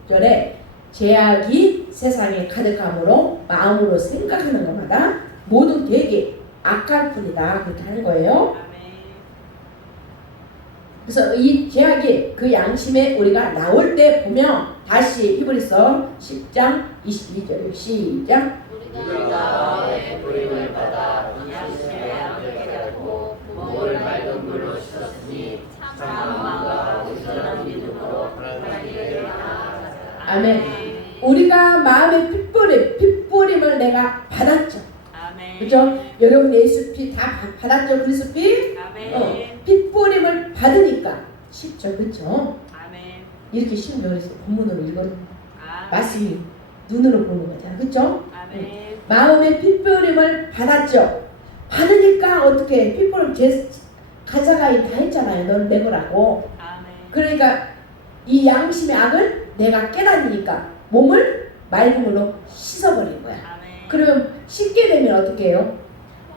5절에 죄악이 세상에 가득함으로 마음으로 생각하는 것마다 모두 되게 악할 뿐이다. 그렇게 하는 거예요. 그래서 이 죄악이 그 양심에 우리가 나올 때 보면 다시 히브리서 10장 22절 시작. 우리가 마음의 뿌림을 받아 양심의 악을 깨닫고 몸을 맑은 물로 씻었으니 참 마음과 온전한 믿음으로 하나님을 나아가자. 아멘. 우리가 마음의 핏뿌림을 내가 받았죠. 그죠? 여러분 예수 피 다 받았죠? 그리스도 피? 핏뿌림을 받으니까 쉽죠. 그쵸? 이렇게 쉬운 그래서 본문으로 읽어도 말씀이 눈으로 보는 거잖아. 그쵸? 마음의 핏뿌림을 받았죠. 받으니까 어떻게 핏뿌림 가사가 다 했잖아요. 너는 내 거라고. 그러니까 이 양심의 악을 내가 깨닫으니까 몸을 맑은 물로 씻어버린 거야. 그러면 씻게 되면 어떻게 해요?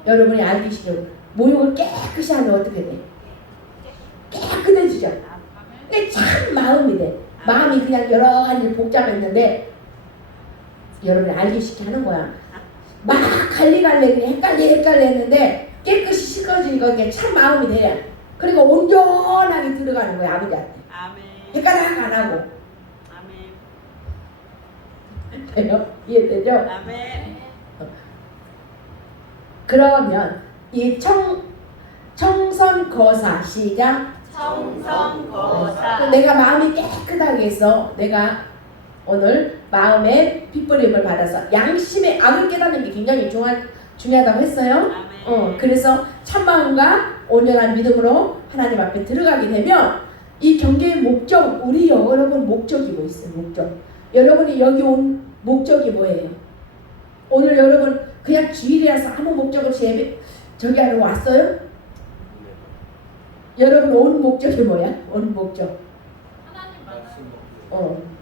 여러분이 알기시죠? 모욕을 깨끗이 하면 어떻게 돼? 깨끗해지죠. 그게 참 마음이 돼. 마음이 그냥 여러 가지 복잡했는데 여러분이 알기 쉽게 하는 거야. 막 갈리갈래 그냥 헷갈리 했는데 깨끗이 씻어지니까 그게 참 마음이 돼요. 그리고 온전하게 들어가는 거야. 아버지한테. 헷갈락 안 하고. 돼요? 이해되죠? 그러면 이 청선거사 시작. 청선거사. 내가 마음이 깨끗하게 해서 내가 오늘 마음의 핏부림을 받아서 양심의 악을 깨닫는 게 굉장히 중요하다고 했어요. 그래서 참마음과 온전한 믿음으로 하나님 앞에 들어가게 되면 이 경계의 목적, 우리 여러분 목적이 뭐 있어요? 목적. 여러분이 여기 온 목적이 뭐예요? 오늘 여러분 그냥 주일이라서 아무 목적 없이 예배 저기 하러 왔어요? 여러분 온 목적이 뭐야? 온 목적.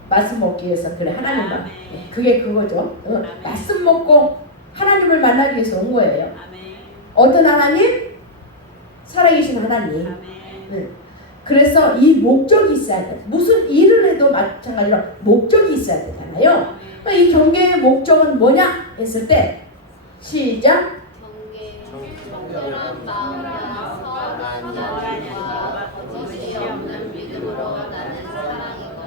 말씀 먹기 위해서. 그래, 하나님만. 그게 그거죠. 말씀 먹고 하나님을 만나기 위해서 온 거예요. 어떤 하나님? 살아계신 하나님. 그래서 이 목적이 있어야 돼. 무슨 일을 해도 마찬가지로 목적이 있어야 되잖아요. 이 경계의 목적은 뭐냐 했을 때 시작. 청결한 마음과 선한 양심과 거짓이 없는 믿음으로 나는 사랑이거든.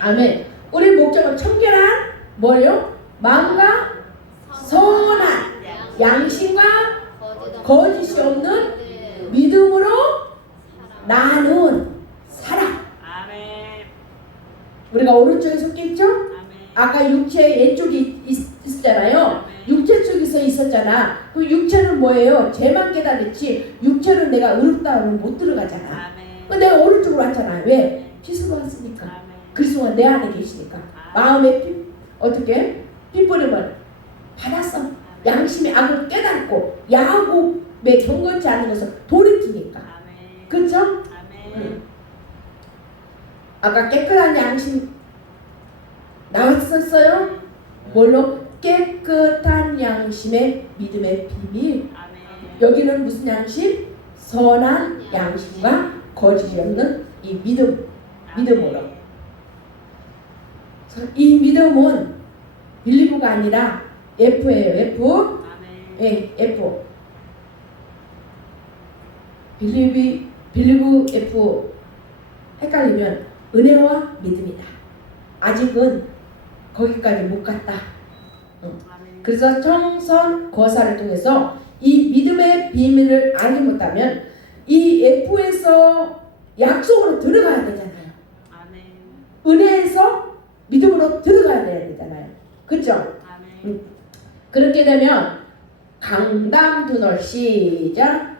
아멘. 우리 목적은 청결한 뭐예요? 마음과 선한 양심과 거짓이 없는 믿음으로 나는 사랑. 우리가 오른쪽에 속해 있죠? 아까 육체 왼쪽이 있었잖아요. 육체 쪽에서 있었잖아. 그 육체는 뭐예요? 죄만 깨달았지 육체는 내가 의롭다 하면 못 들어가잖아. 내가 오른쪽으로 왔잖아. 왜? 피스로 왔으니까. 그리스도가 내 안에 계시니까. 마음의 어떻게? 핏부림을 받았어. 양심의 악을 깨닫고 야곱의 경건치 않은 것을 돌이키니까. 그렇죠? 아까 깨끗한 양심 나왔었어요? 뭘로? 깨끗한 양심의 믿음의 비밀. 여기는 무슨 양심? 선한 양심과 거짓이 없는 이 믿음으로. 이 믿음은 빌리브가 아니라 F예요. F. 예, F. 빌리브 F 헷갈리면 은혜와 믿음이다. 아직은 거기까지 못 갔다. 그래서 청선 거사를 통해서 이 믿음의 비밀을 알지 못하면 이 F에서 약속으로 들어가야 되잖아요. 은혜에서 믿음으로 들어가야 되잖아요. 그렇죠? 그렇게 되면 강담두널 시작.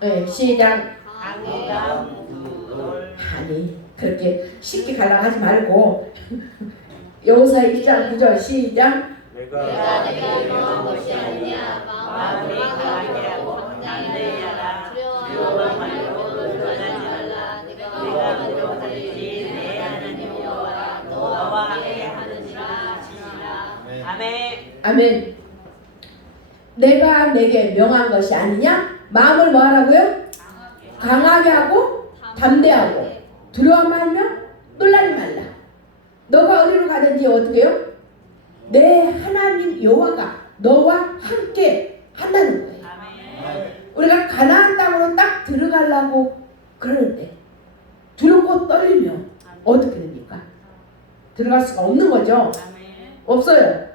네, 시작. 아니 그렇게 쉽게 가려고 하지 말고 여호수아 1장 9절 시작. 내가 내게 명한 것이 아니냐 마음이 강하게 하고 당대히 하라 주여 말로 변하지 말라 내가 먼저 달리지 내 하나님 여호와가 너와 함께 하느니라. 아멘. 내가 내게 명한 것이 아니냐? 마음을 뭐 하라고요? 강하게 하고 담대하고 두려워 말며 놀라지 말라. 너가 어디로 가든지 어떻게 해요? 내 하나님 여호와가 너와 함께 한다는 거예요. 우리가 가나안 땅으로 딱 들어가려고 그러는데 두렵고 떨리면 어떻게 됩니까? 들어갈 수가 없는 거죠. 없어요.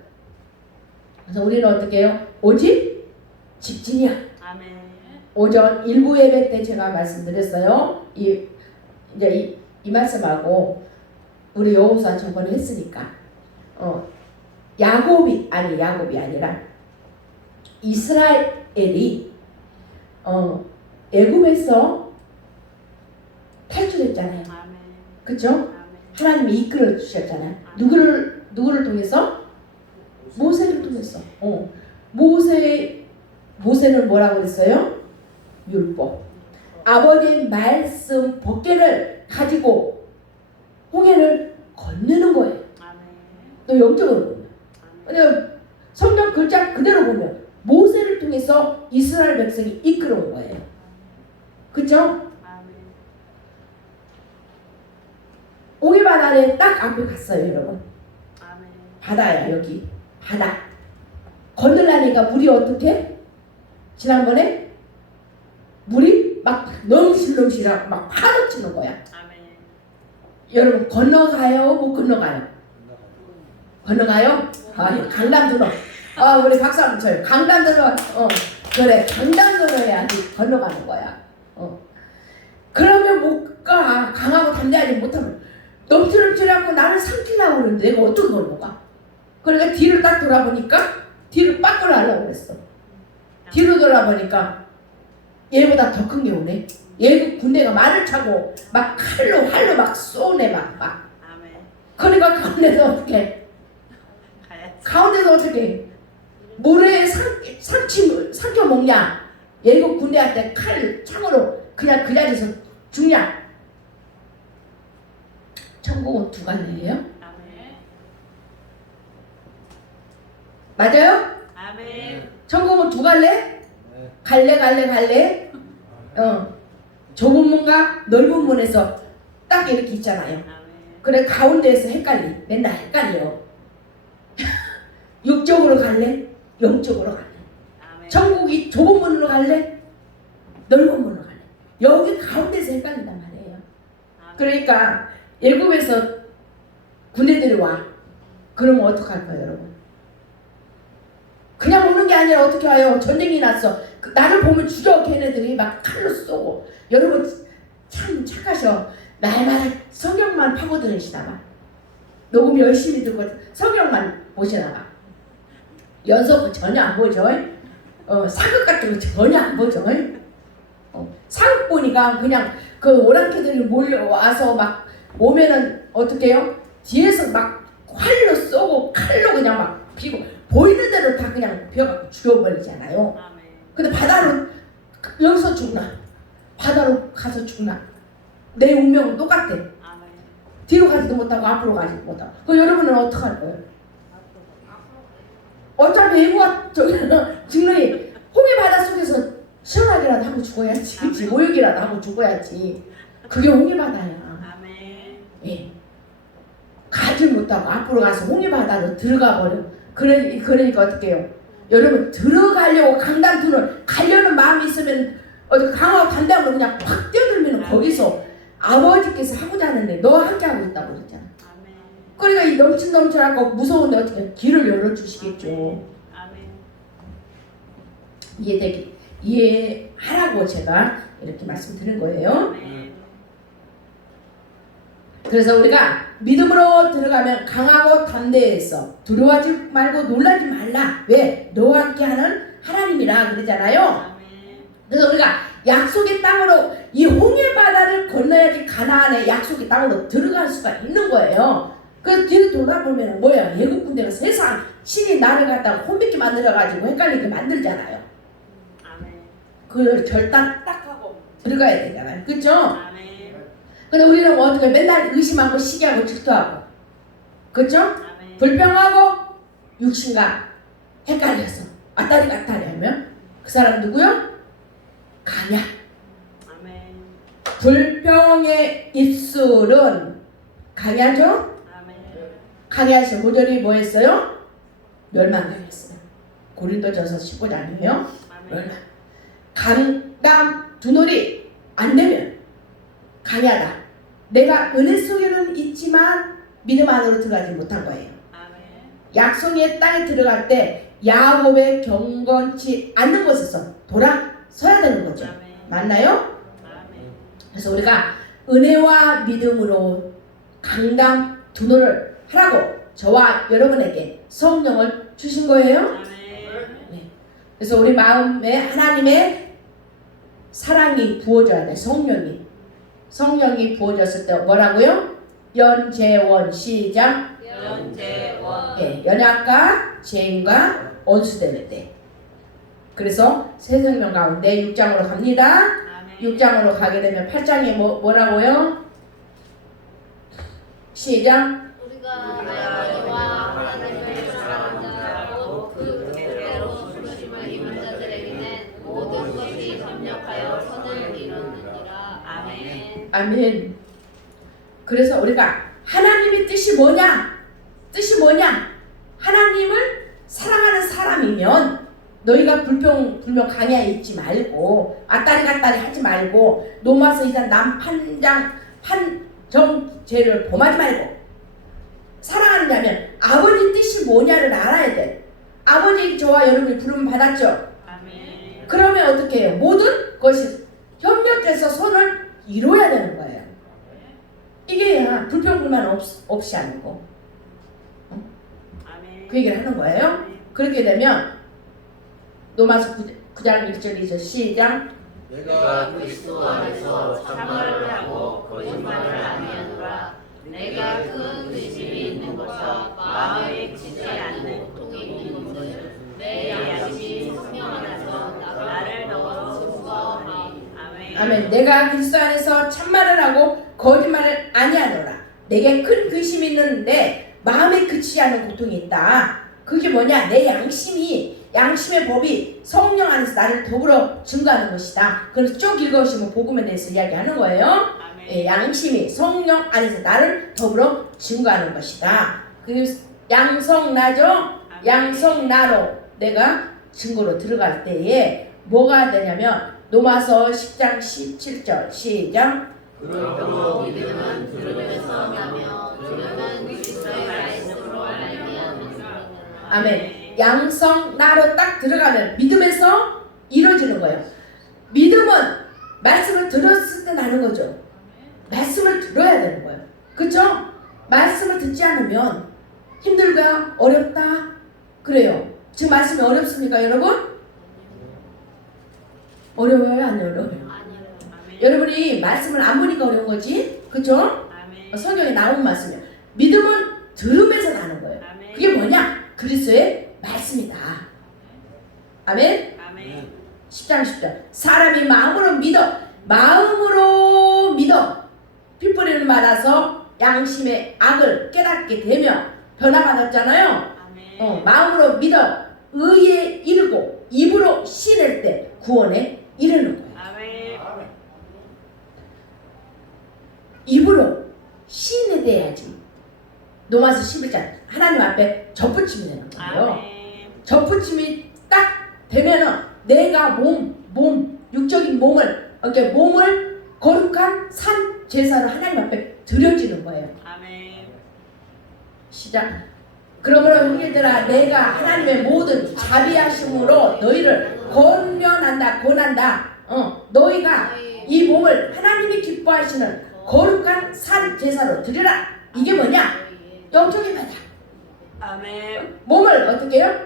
그래서 우리는 어떻게 해요? 오직 직진이야. 오전 일부 예배 때 제가 말씀드렸어요. 이 말씀하고 우리 여호수아 저번에 했으니까 야곱이 아니라 이스라엘이 애굽에서 탈출했잖아요. 그렇죠? 하나님이 이끌어 주셨잖아요. 누구를 통해서? 모세를 통해서. 모세는 뭐라고 그랬어요? 율법. 아버지의 말씀 법궤를 가지고 홍해를 건너는 거예요. 또 영적으로 보면. 왜냐면 성경 글자 그대로 보면 모세를 통해서 이스라엘 백성이 이끌어온 거예요. 그렇죠? 홍해바다에 딱 앞에 갔어요, 여러분. 바다야, 여기. 바다. 건너려니까 물이 어떻게? 지난번에 물이 막 넘실넘실하고 막 파도치는 거야. 여러분 건너가요? 못 건너가요? 건너가요? 강담도로. 우리 박수 한번 쳐요. 강담도로. 그래, 강담도로 해야지 건너가는 거야. 그러면 못 가. 강하고 담대하지 못하면 넘치넘치하고 나를 삼키려고 그러는데 내가 어떻게 건너가? 그러니까 뒤를 딱 돌아보니까 뒤를 빠꾸를 하려고 그랬어. 뒤로 돌아보니까 얘보다 더 큰 게 오네. 얘 군대가 말을 차고 막 활로 막 쏘네 막. 그러니까 가운데서 어떻게? 가운데서 어떻게? 물에 삼켜 먹냐? 얘가 군대한테 창으로 그냥 그 자리에서 죽냐? 천국은 두 갈래예요? 맞아요? 천국은 두 갈래? 갈래? 좁은 문과 넓은 문에서 딱 이렇게 있잖아요. 그래 가운데에서 맨날 헷갈려. 육적으로 갈래? 영적으로 갈래? 천국이 좁은 문으로 갈래? 넓은 문으로 갈래? 여기 가운데서 헷갈린단 말이에요. 그러니까 애굽에서 군대들이 와. 그러면 어떡할 거예요, 여러분? 그냥 오는 게 아니라 어떻게 와요? 전쟁이 났어. 나를 보면 죽여. 걔네들이 막 칼로 쏘고. 여러분 참 착하셔. 날마다 성경만 파고드시다가 녹음 열심히 듣고 성경만 보시다가 연속 전혀 안 보죠. 사극 같은 거 전혀 안 보죠. 사극 보니까 그냥 그 오랑캐들이 몰려와서 막 오면은 어떻게 해요? 뒤에서 막 활로 쏘고 칼로 그냥 막 비고 보이는 대로 다 그냥 비워갖고 죽여버리잖아요. 근데 바다로 여기서 죽나? 바다로 가서 죽나? 내 운명은 똑같아. 뒤로 가지도 못하고 앞으로 가지도 못하고. 그럼 여러분은 어떡할 거예요? 어차피 애구가 죽느니 홍해 바다 속에서 시원하게라도 하고 죽어야지. 그치? 모욕이라도 하고 죽어야지. 그게 홍해 바다야. 예. 가지 못하고 앞으로 가서 홍해 바다로 들어가 버려. 그러니까 어떻게 해요? 여러분 들어가려고 강단투를 가려는 마음이 있으면 어디 강하고 담대함으로 그냥 확 뛰어들면 거기서 아버지께서 하고자 하는데 너 함께 하고 있다고 그랬잖아. 그러니까 이 넘친넘친하고 무서운데 어떻게 길을 열어주시겠죠. 이해하라고 제가 이렇게 말씀드린 거예요. 그래서 우리가 믿음으로 들어가면 강하고 담대해서 두려워하지 말고 놀라지 말라. 왜? 너와 함께하는 하나님이라 그러잖아요. 그래서 우리가 약속의 땅으로 이 홍해 바다를 건너야지 가나안의 약속의 땅으로 들어갈 수가 있는 거예요. 그래서 뒤로 돌아보면 뭐야? 애국 군대가 세상 신이 나를 갖다가 혼비게 만들어가지고 헷갈리게 만들잖아요. 그걸 결단 딱 하고 들어가야 되잖아요. 그렇죠? 근데 우리는 어떻게 맨날 의심하고 시기하고 질투하고, 그렇죠? 불평하고 육신과 헷갈려서 왔다리 갔다리 하면 그 사람 누구요? 가냐? 불평의 입술은 강야죠? 강야에서 모조리 뭐 했어요? 멸망당했어요. 고린도전서 15장이에요. 멸망. 감당 두놀이 안 되면 강야다. 내가 은혜 속에는 있지만 믿음 안으로 들어가지 못한 거예요. 약속의 땅에 들어갈 때 야곱의 경건치 않는 곳에서 돌아서야 되는 거죠. 맞나요? 그래서 우리가 은혜와 믿음으로 강당 두노를 하라고 저와 여러분에게 성령을 주신 거예요. 네. 그래서 우리 마음에 하나님의 사랑이 부어져야 돼. 성령이 부어졌을 때 뭐라고요? 연재원 시작. 연재원. 네, 연약과 죄인과 원수될 때. 그래서 새 생명 가운데 6장으로 갑니다. 6장으로 가게 되면 8장에 뭐라고요? 시작. 우리가 하나님과 하나님을 사랑한다고 그 뜻대로 부르심을 입은 자들에게는 모든 것이 협력하여 선을 이루느니라. 아멘. 아멘. 그래서 우리가 하나님의 뜻이 뭐냐? 하나님을 사랑하는 사람이면 너희가 불평 강야에 있지 말고 왔다리 갔다리 하지 말고 노마서 이상 남 판정죄를 범하지 말고 사랑하느냐면 아버지 뜻이 뭐냐를 알아야 돼. 아버지 저와 여러분이 부름 받았죠? 아멘. 그러면 어떻게 해요? 모든 것이 협력해서 손을 이뤄야 되는 거예요. 이게 불평불만 없이 하는 거. 그 얘기를 하는 거예요. 그렇게 되면 로마서 9장 1절이죠. 시작. 내가 그리스도 안에서 참말을 하고 거짓말을 아니하노라. 내가 큰 의심이 있는 것과 마음에 치지 않는 고통이 있는 것을 내 양심이 성령 안에서 나를 더러 증거하니. 아멘. 내가 그리스도 안에서 참말을 하고 거짓말을 아니하노라. 내게 큰 근심이 있는데 마음에 그치지 않는 고통이 있다. 그게 뭐냐? 내 양심의 법이 성령 안에서 나를 더불어 증거하는 것이다. 그래서 쭉 읽으시면 복음에 대해서 이야기하는 거예요. 예, 양심이 성령 안에서 나를 더불어 증거하는 것이다. 그 양성나죠? 양성나로 내가 증거로 들어갈 때에 뭐가 되냐면 로마서 10장 17절 시작. 그러므로 믿음은 들음에서 나며 들음은 그리스도의 말씀으로 알미하는 아멘. 양성나로 딱 들어가면 믿음에서 이루어지는 거예요. 믿음은 말씀을 들었을 때 나는 거죠. 말씀을 들어야 되는 거예요. 그렇죠? 말씀을 듣지 않으면 힘들다, 어렵다 그래요. 지금 말씀이 어렵습니까 여러분? 어려워요? 안 어려워요? 여러분이 말씀을 안 보니까 어려운 거지. 그렇죠? 성경에 나온 말씀이에요. 믿음은 들음에서 나는 거예요. 그게 뭐냐? 그리스도의 말씀이다. 아멘? 10장 10절. 사람이 마음으로 믿어 피 뿌리는 말아서 양심의 악을 깨닫게 되며 변화받았잖아요. 마음으로 믿어 의에 이르고 입으로 신을 때 구원에 이르는 거예요. 입으로 신에 대해야지. 로마서 11장 하나님 앞에 접붙임이 되는 거예요. 접붙임이 딱 되면은 내가 육적인 몸을 거룩한 산 제사를 하나님 앞에 드려지는 거예요. 시작. 그러므로 형제들아 내가 하나님의 모든 자비하심으로 너희를 권한다. 너희가 이 몸을 하나님이 기뻐하시는 거룩한 산 제사로 드리라. 이게 뭐냐? 영적 예배다. 아멘. 몸을 어떻게 해요?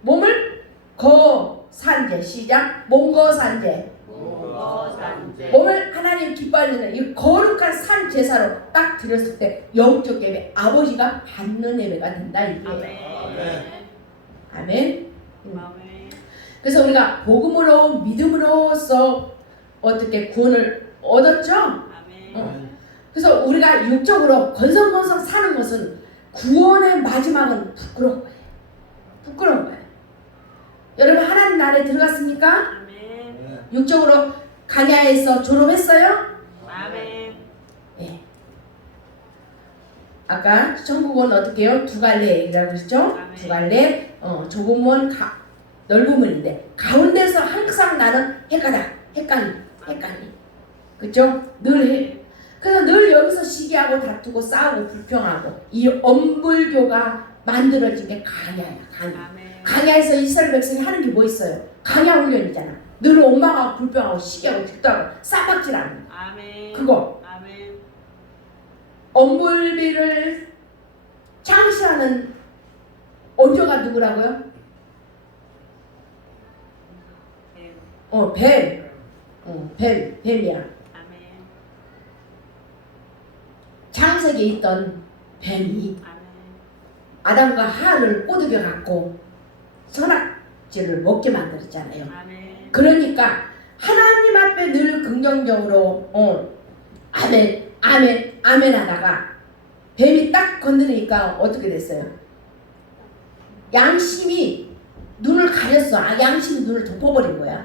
몸을 거산제. 시작. 몸거산제. 몸을 하나님 기뻐하는 이 거룩한 산 제사로 딱 드렸을 때 영적 예배, 아버지가 받는 예배가 된다 이게요. 아멘. 그래서 우리가 복음으로 믿음으로써 어떻게 구원을 얻었죠? 그래서 우리가 육적으로 건성건성 사는 것은 구원의 마지막은 부끄러운 거예요. 부끄러운 거예요. 여러분 하나님 나라에 들어갔습니까? 육적으로 강야에서 졸업했어요? 네. 아까 천국은 어떻게 해요? 두 갈래라고 그랬죠? 두 갈래. 좁은 문, 넓은 문인데 가운데서 항상 나는 헷갈리. 그죠? 그래서 늘 여기서 시기하고 다투고 싸우고 불평하고 이 엄불교가 만들어진 게 강야야. 강야에서 이스라엘 백성이 하는 게 뭐 있어요? 강야 훈련이잖아. 늘 원망하고 불평하고 시기하고 뒷다고 싸박질하는 그거. 엄불비를 창시하는 원조가 누구라고요? 뱀이야. 창세기에 있던 뱀이 아담과 하와를 꼬드겨 갖고 선악질을 먹게 만들었잖아요. 그러니까 하나님 앞에 늘 긍정적으로 아멘 하다가 뱀이 딱 건드리니까 어떻게 됐어요? 양심이 눈을 가렸어. 양심이 눈을 덮어버린 거야.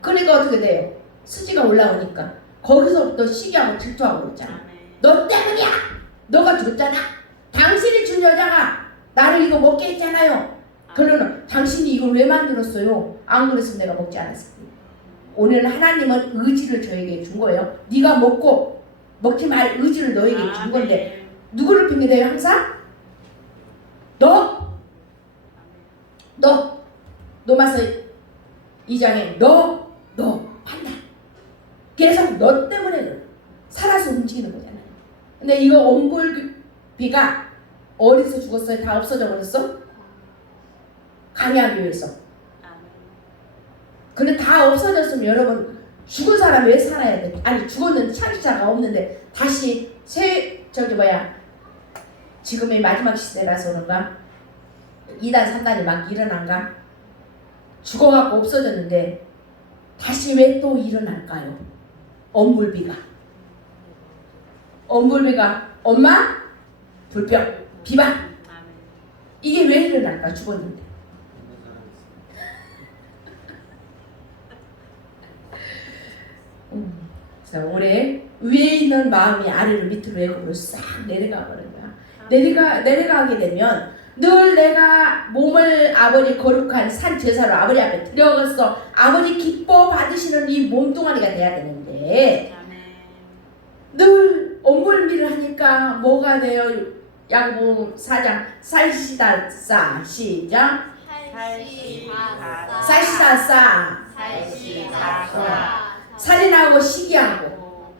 그러니까 어떻게 돼요? 수지가 올라오니까 거기서부터 시기하고 질투하고 그랬잖아. 너 때문이야. 너가 줬잖아. 당신이 준 여자가 나를 이거 먹게 했잖아요. 그러면 당신이 이걸 왜 만들었어요? 안 그랬으면 내가 먹지 않았을 거예요. 오늘 하나님은 의지를 저에게 준 거예요. 네가 먹지 말 의지를 너에게 준 건데 누구를 핑계대요 항상? 노마서 2장에 너 판단. 계속 너 때문에 살아서 움직이는 거잖아요. 근데 이거 엄불비가 어디서 죽었어요? 다 없어져 버렸어? 강야교에서. 근데 다 없어졌으면 여러분 죽은 사람 왜 살아야 돼? 아니 죽었는데 창시자가 없는데 다시 지금의 마지막 시대라서 그런가? 2단 3단이 막 일어난가? 죽어갖고 없어졌는데 다시 왜 또 일어날까요? 엄불비가 엄마 불평 비방 이게 왜 일어날까? 죽었는데 그래서 올해 위에 있는 마음이 아래로 밑으로 외국으로 싹 내려가 버린 거야. 내려가게 되면 늘 내가 몸을 아버지 거룩한 산 제사로 아버지 앞에 드려서 아버지 기뻐 받으시는 이 몸뚱아리가 돼야 되는데 늘 엄불비를 하니까 뭐가 돼요? 야고보 4장 살시다 싸 시작 살시다 싸 살인하고 시기하고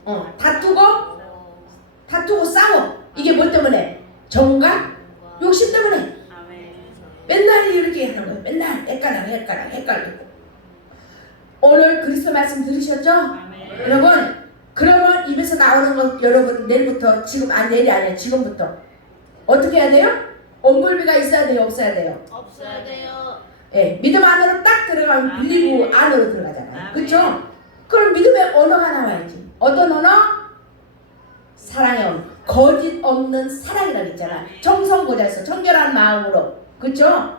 다투고 싸워. 이게 뭐 때문에? 정과 욕심 때문에. 맨날 이렇게 하는 거예요. 맨날 헷갈리고. 오늘 그리스도 말씀 들으셨죠? 여러분 그러면 입에서 나오는 거 여러분 내일부터 내일이 아니야 지금부터 어떻게 해야 돼요? 엄불비가 있어야 돼요? 없어야 돼요? 없어야 돼요. 예, 믿음 안으로 딱 들어가면 빌리고 안으로 들어가잖아요. 그렇죠? 그럼 믿음의 언어가 나와야지. 어떤 언어? 사랑의 언어. 거짓 없는 사랑이라고 했잖아. 정성고자에서 정결한 마음으로. 그렇죠?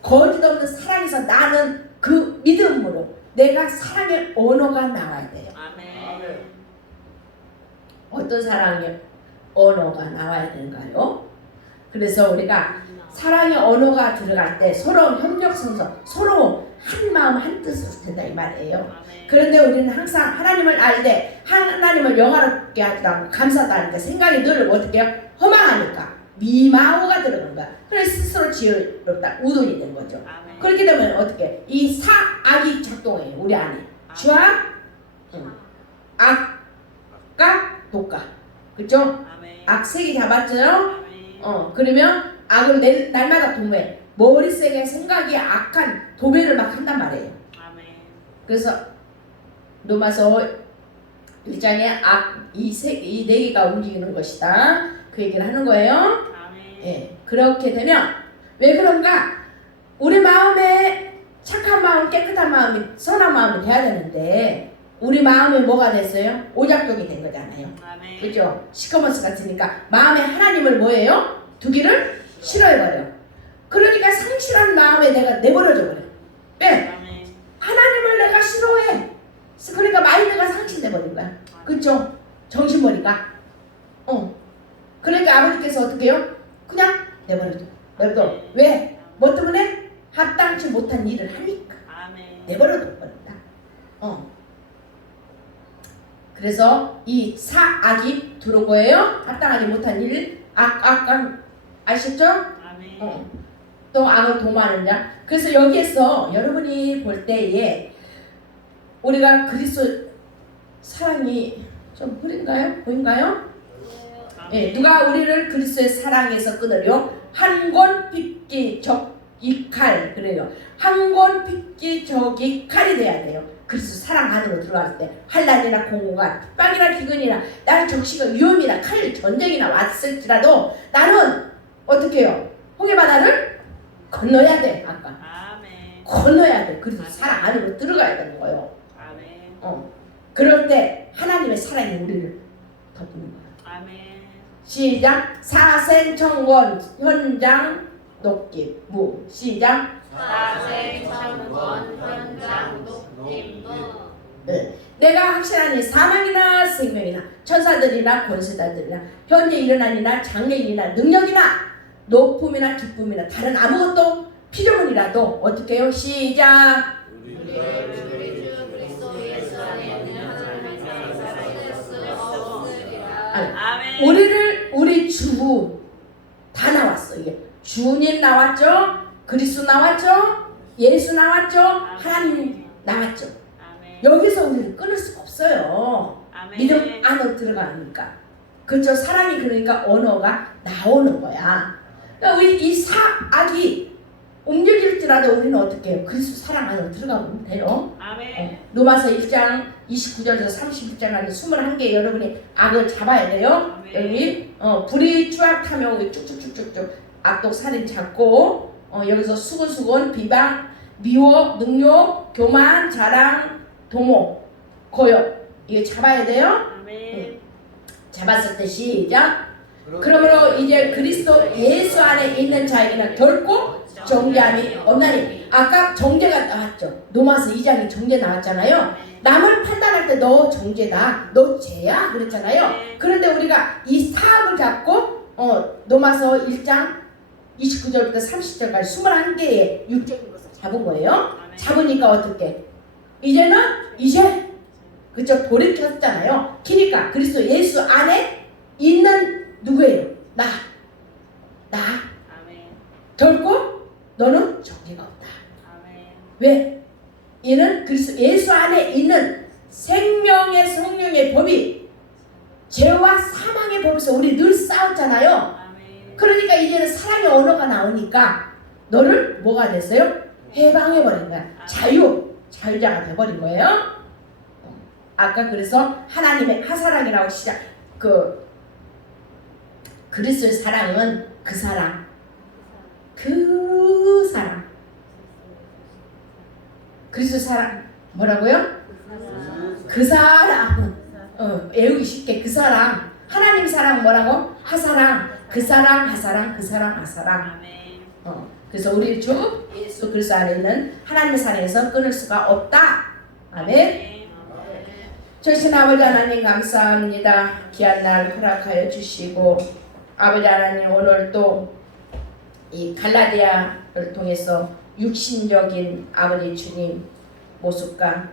거짓 없는 사랑에서 나는 그 믿음으로 내가 사랑의 언어가 나와야 돼요. 어떤 사랑의 언어가 나와야 되는가요? 그래서 우리가 사랑의 언어가 들어갈 때 서로 협력성서 서로 한 마음 한 뜻으로 된다 이 말이에요. 그런데 우리는 항상 하나님을 알 때 하나님을 영화롭게 하지도 않고 감사하다니까 생각이 늘 어떻게 해요? 허망하니까 미마오가 들어간 거야. 그래서 스스로 지혜롭다 우둔이 된 거죠. 그렇게 되면 어떻게 이 악이 작동해요 우리 안에. 주악 악 악과 독과. 그쵸? 아멘. 악색이 잡았죠? 아멘. 그러면 악을 날마다 도모해. 머릿속에 생각이 악한 도배를 막 한단 말이에요. 아멘. 그래서 로마서 1장에 이 네 개가 움직이는 것이다. 그 얘기를 하는 거예요. 아멘. 예, 그렇게 되면 왜 그런가? 우리 마음에 착한 마음, 깨끗한 마음이, 선한 마음이 돼야 되는데 우리 마음에 뭐가 됐어요? 오작동이 된 거잖아요. 아멘. 그죠? 시커먼스 같으니까 마음에 하나님을 뭐예요? 두기를 싫어해버려. 그러니까 상실한 마음에 내가 내버려져 버려. 왜? 아멘. 하나님을 내가 싫어해. 그러니까 마인드가 상실돼 버린 거야. 그쵸? 정신머리가. 그러니까 아버지께서 어떻게 해요? 그냥 내버려둬. 내버려. 왜? 뭐 때문에? 합당치 못한 일을 하니까. 아멘. 내버려둬 버린다. 그래서 이 사악이 들어온 거예요. 합당하지 못한 일, 악, 아시죠? 아멘. 또 악을 도모하는 자. 그래서 여기에서 여러분이 볼 때에 우리가 그리스도 사랑이 좀 보인가요? 예, 누가 우리를 그리스도의 사랑에서 끊으려? 한 권 핍기 적이 칼. 그래요. 한 권 핍기 적이 칼이 돼야 돼요. 그리스도 사랑 안으로 들어갈 때 환난이나 공고가 핍박이나 기근이나 나를 적시가 위험이나 칼 전쟁이나 왔을지라도 나는 어떻게 해요? 홍해바다를 건너야 돼. 아까 아멘. 건너야 돼. 그래서 사랑 안으로 들어가야 되는 거예요. 아멘. 그럴 때 하나님의 사랑이 우리를 덮는 거예요. 아멘. 시작. 사생청원 현장 높기 무. 시작. 사생청원 현장 높임무. 내가 확신하니 사망이나 생명이나 천사들이나 권세자들이나 현재 일어나니나 장래이나 능력이나 높음이나 기쁨이나 다른 아무것도 피조물이라도 어떻게 해요? 시작. 우리 주 그리스도 예수 안에 있는 하나님의 사랑을 끊을 수 없으리라. 아멘. 우리 주 다 나왔어. 이게 주님 나왔죠, 그리스도 나왔죠, 예수 나왔죠, 하나님 나왔죠. 아멘. 여기서 우리를 끊을 수가 없어요. 아멘. 믿음 안으로 들어가니까. 그렇죠. 사랑이 그러니까 언어가 나오는 거야. 그러니까 우리 이 사악이 움직일지라도 우리는 어떻게 해요? 그리스도 사랑 안으로 들어가면 돼요. 아멘. 로마서 1장 29절에서 31장까지 21개 여러분이 악을 잡아야 돼요. 아멘. 여기 불이 추악하며 쭉쭉쭉쭉쭉 악독 살인 잡고 여기서 수군수군 비방 미워 능욕 교만 자랑 도모 고역 이게 잡아야 돼요. 아멘. 잡았을 때 시작. 그러므로 이제 그리스도 예수 안에 있는 자에게는 결코 정죄함이 없나니. 아까 정죄가 나왔죠. 로마서 2장이 정죄 나왔잖아요. 남을 판단할 때 너 정죄다, 너 죄야 그랬잖아요. 그런데 우리가 이 사악을 잡고 로마서 1장 29절부터 30절까지 21개의 육적인 것을 잡은 거예요. 잡으니까 어떻게? 이제 그쵸, 돌이켰잖아요. 그러니까 그리스도 예수 안에 있는 누구예요? 나. 아멘. 결코 너는 정죄가 없다. 아멘. 왜? 이는 그리스도 예수 안에 있는 생명의 성령의 법이 죄와 사망의 법에서 우리 늘 싸웠잖아요. 아멘. 그러니까 이제는 사랑의 언어가 나오니까 너를 뭐가 됐어요? 해방해버린 거야. 자유자가 돼버린 거예요. 아까 그래서 하나님의 하사랑이라고 시작. 그리스도의 사랑은 그 사랑. 그리스도 사랑 뭐라고요? 그 사랑. 외우기 쉽게 그 사랑. 하나님 사랑 뭐라고? 하사랑. 그 사랑 하사랑 그 사랑 하사랑. 아멘. 그래서 우리 주 예수 그리스도 안에 있는 하나님의 사랑에서 끊을 수가 없다. 아멘. 주신 아버지 하나님 감사합니다. 귀한 날 허락하여 주시고 아버지 하나님 오늘 또 이 갈라디아를 통해서 육신적인 아버지 주님 모습과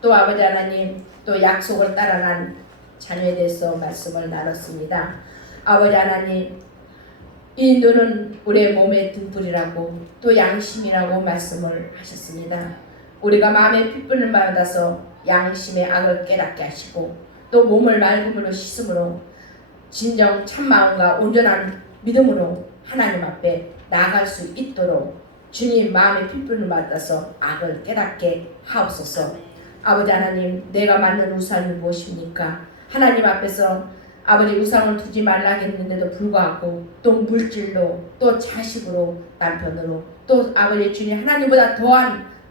또 아버지 하나님 또 약속을 따라간 자녀에 대해서 말씀을 나눴습니다. 아버지 하나님 이 눈은 우리의 몸의 등불이라고 또 양심이라고 말씀을 하셨습니다. 우리가 마음에 핏불을 받아서 양심의 악을 깨닫게 하시고 또 몸을 맑은 물로 씻음으로 진정 참마음과 온전한 믿음으로 하나님 앞에 나아갈 수 있도록 주님 마음의 핏불을 받아서 악을 깨닫게 하옵소서. 아버지 하나님, 내가 만든 우상이 무엇입니까? 하나님 앞에서 아버지 우상을 두지 말라 했는데도 불구하고 또 물질로 또 자식으로 남편으로 또 아버지 주님 하나님보다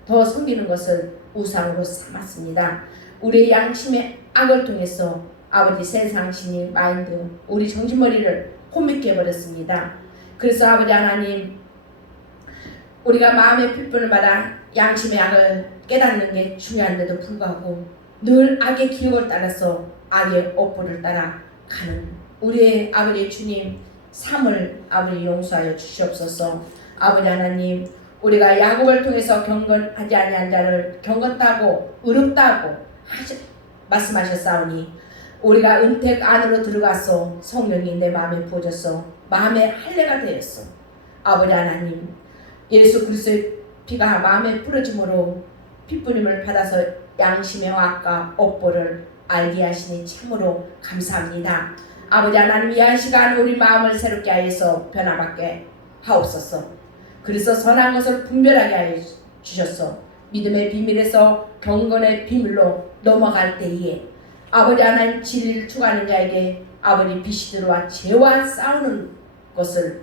더 섬기는 것을 우상으로 삼았습니다. 우리의 양심의 악을 통해서 아버지 세상신이 마인드 우리 정신머리를 혼미케 해버렸습니다. 그래서 아버지 하나님, 우리가 마음의 핏분을 받아 양심의 악을 깨닫는 게 중요한데도 불구하고 늘 악의 기억을 따라서 악의 업보를 따라 가는 우리의 아버지 주님 삶을 아버지 용서하여 주시옵소서. 아버지 하나님, 우리가 야곱을 통해서 경건하지 아니한 자를 경건하고 의롭다고 말씀하셨사오니 우리가 은택 안으로 들어가서 성령이 내 마음에 부어져서 마음의 할례가 되었어. 아버지 하나님, 예수 그리스도의 피가 마음에 뿌려짐으로 핏부림을 받아서 양심의 악과 업보를 알게 하시니 참으로 감사합니다. 아버지 하나님, 이 한 시간 우리 마음을 새롭게 하여서 변화받게 하옵소서. 그래서 선한 것을 분별하게 하여 주셨소. 믿음의 비밀에서 경건의 비밀로 넘어갈 때에 아버지 하나님, 진리를 추구하는 자에게 아버지 빛이 들어와 죄와 싸우는 것을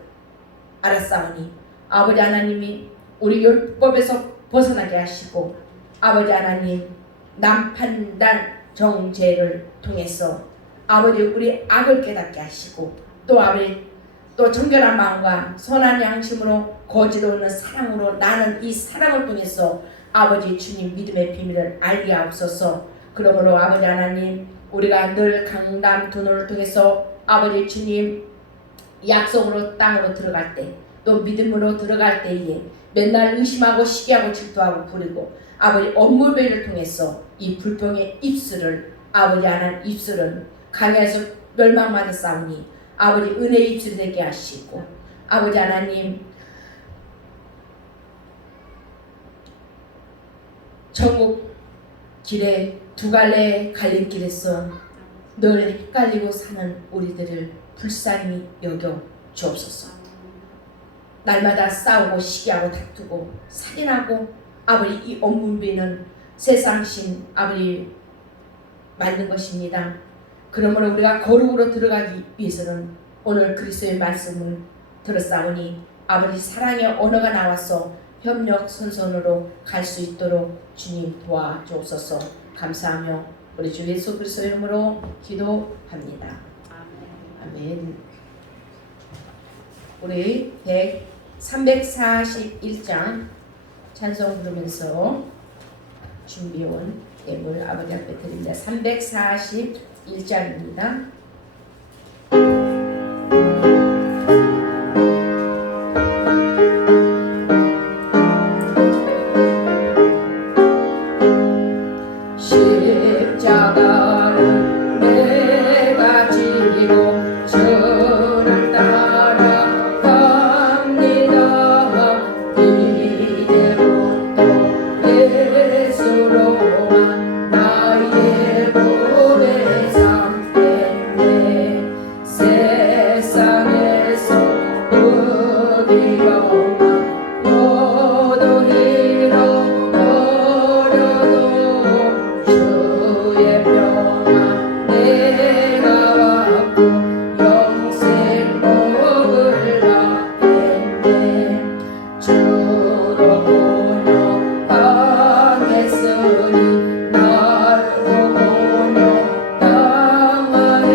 알았사오니 아버지 하나님이 우리 율법에서 벗어나게 하시고 아버지 하나님, 남판단 정죄를 통해서 아버지 우리 악을 깨닫게 하시고 또 아버지 또 정결한 마음과 선한 양심으로 거짓 없는 사랑으로 나는 이 사랑을 통해서 아버지 주님 믿음의 비밀을 알게 하옵소서. 그러므로 아버지 하나님, 우리가 늘 강단 두눈을 통해서 아버지 주님 약속으로 땅으로 들어갈 때 또 믿음으로 들어갈 때에 맨날 의심하고 시기하고 질투하고 부리고 아버지 업무배를 통해서 이 불평의 입술을 아버지 하나님 입술은 강에서 멸망받아 싸우니 아버지 은혜의 입술이 되게 하시고 아버지 하나님, 천국 길에 두 갈래 갈림길에서 늘 헷갈리고 사는 우리들을 불쌍히 여겨 주옵소서. 날마다 싸우고 시기하고 다투고 살인하고 아버지 이 업무비는 세상신 아버지 만든 것입니다. 그러므로 우리가 거룩으로 들어가기 위해서는 오늘 그리스도의 말씀을 들었사오니 아버지 사랑의 언어가 나와서 협력 선선으로 갈 수 있도록 주님 도와주옵소서. 감사하며 우리 주 예수 그리스도의 이름으로 기도합니다. 아멘. 우리 341장 찬송 부르면서 준비해온 예물 아버지 앞에 드립니다. 341장입니다. 십자가를 내가 지고 주를 따라갑니다. 이제부터 예수로만 나의 구원의 삶 되네. 세상에서 어디로만 모두 잃어버려도 주의 평안 내가 받고 영생 복을 받겠네. 주로 본영 당했으니 나로 본영 당하리.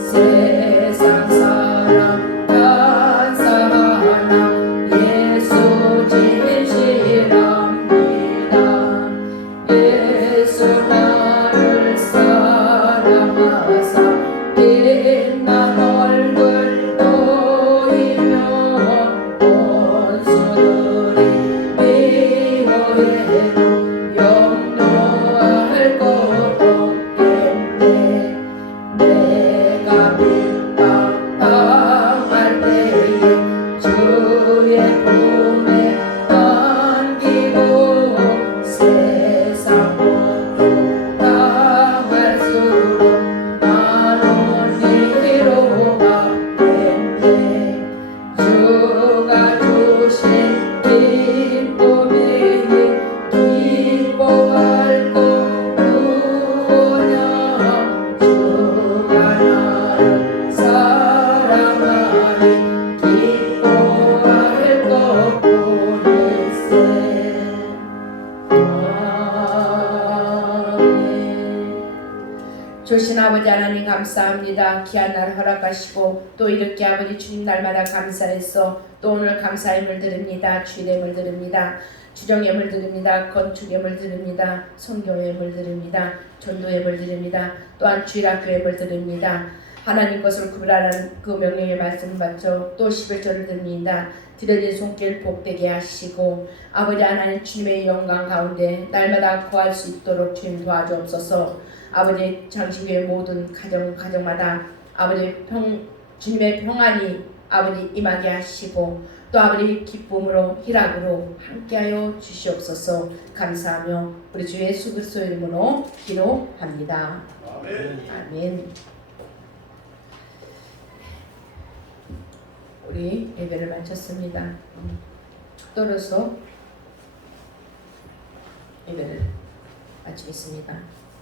세상 사람 간사하나 예수 진실합니다. 예수 나를 사랑하사 빛난 얼굴 보이며 원수들이 미워해도 염려할 것 없겠네. 내가 핍박당할 때에 주의 품에 안기고 세상 모두 당할 수록 아버지 하나님 감사합니다. 귀한 날 허락하시고 또 이렇게 아버지 주님 날마다 감사해서 또 오늘 감사임을 드립니다. 주일임을 드립니다. 주정예물 드립니다. 건축예물 드립니다. 선교예물 드립니다. 전도예물 드립니다. 또한 주일학교예물 드립니다. 하나님 것을 구별하는 그 명령의 말씀 받죠. 또 11절을 드립니다. 드려진 손길 복되게 하시고 아버지 하나님 주님의 영광 가운데 날마다 구할 수 있도록 주님 도와주옵소서. 아버지 장신교의 모든 가정마다 아버지 주님의 평안이 아버지 임하게 하시고 또 아버지 기쁨으로 희락으로 함께하여 주시옵소서. 감사하며 우리 주 예수 그리스도의 이름으로 기도합니다. 아멘. 아멘. 우리 예배를 마쳤습니다. 떨어서 예배를 마치겠습니다.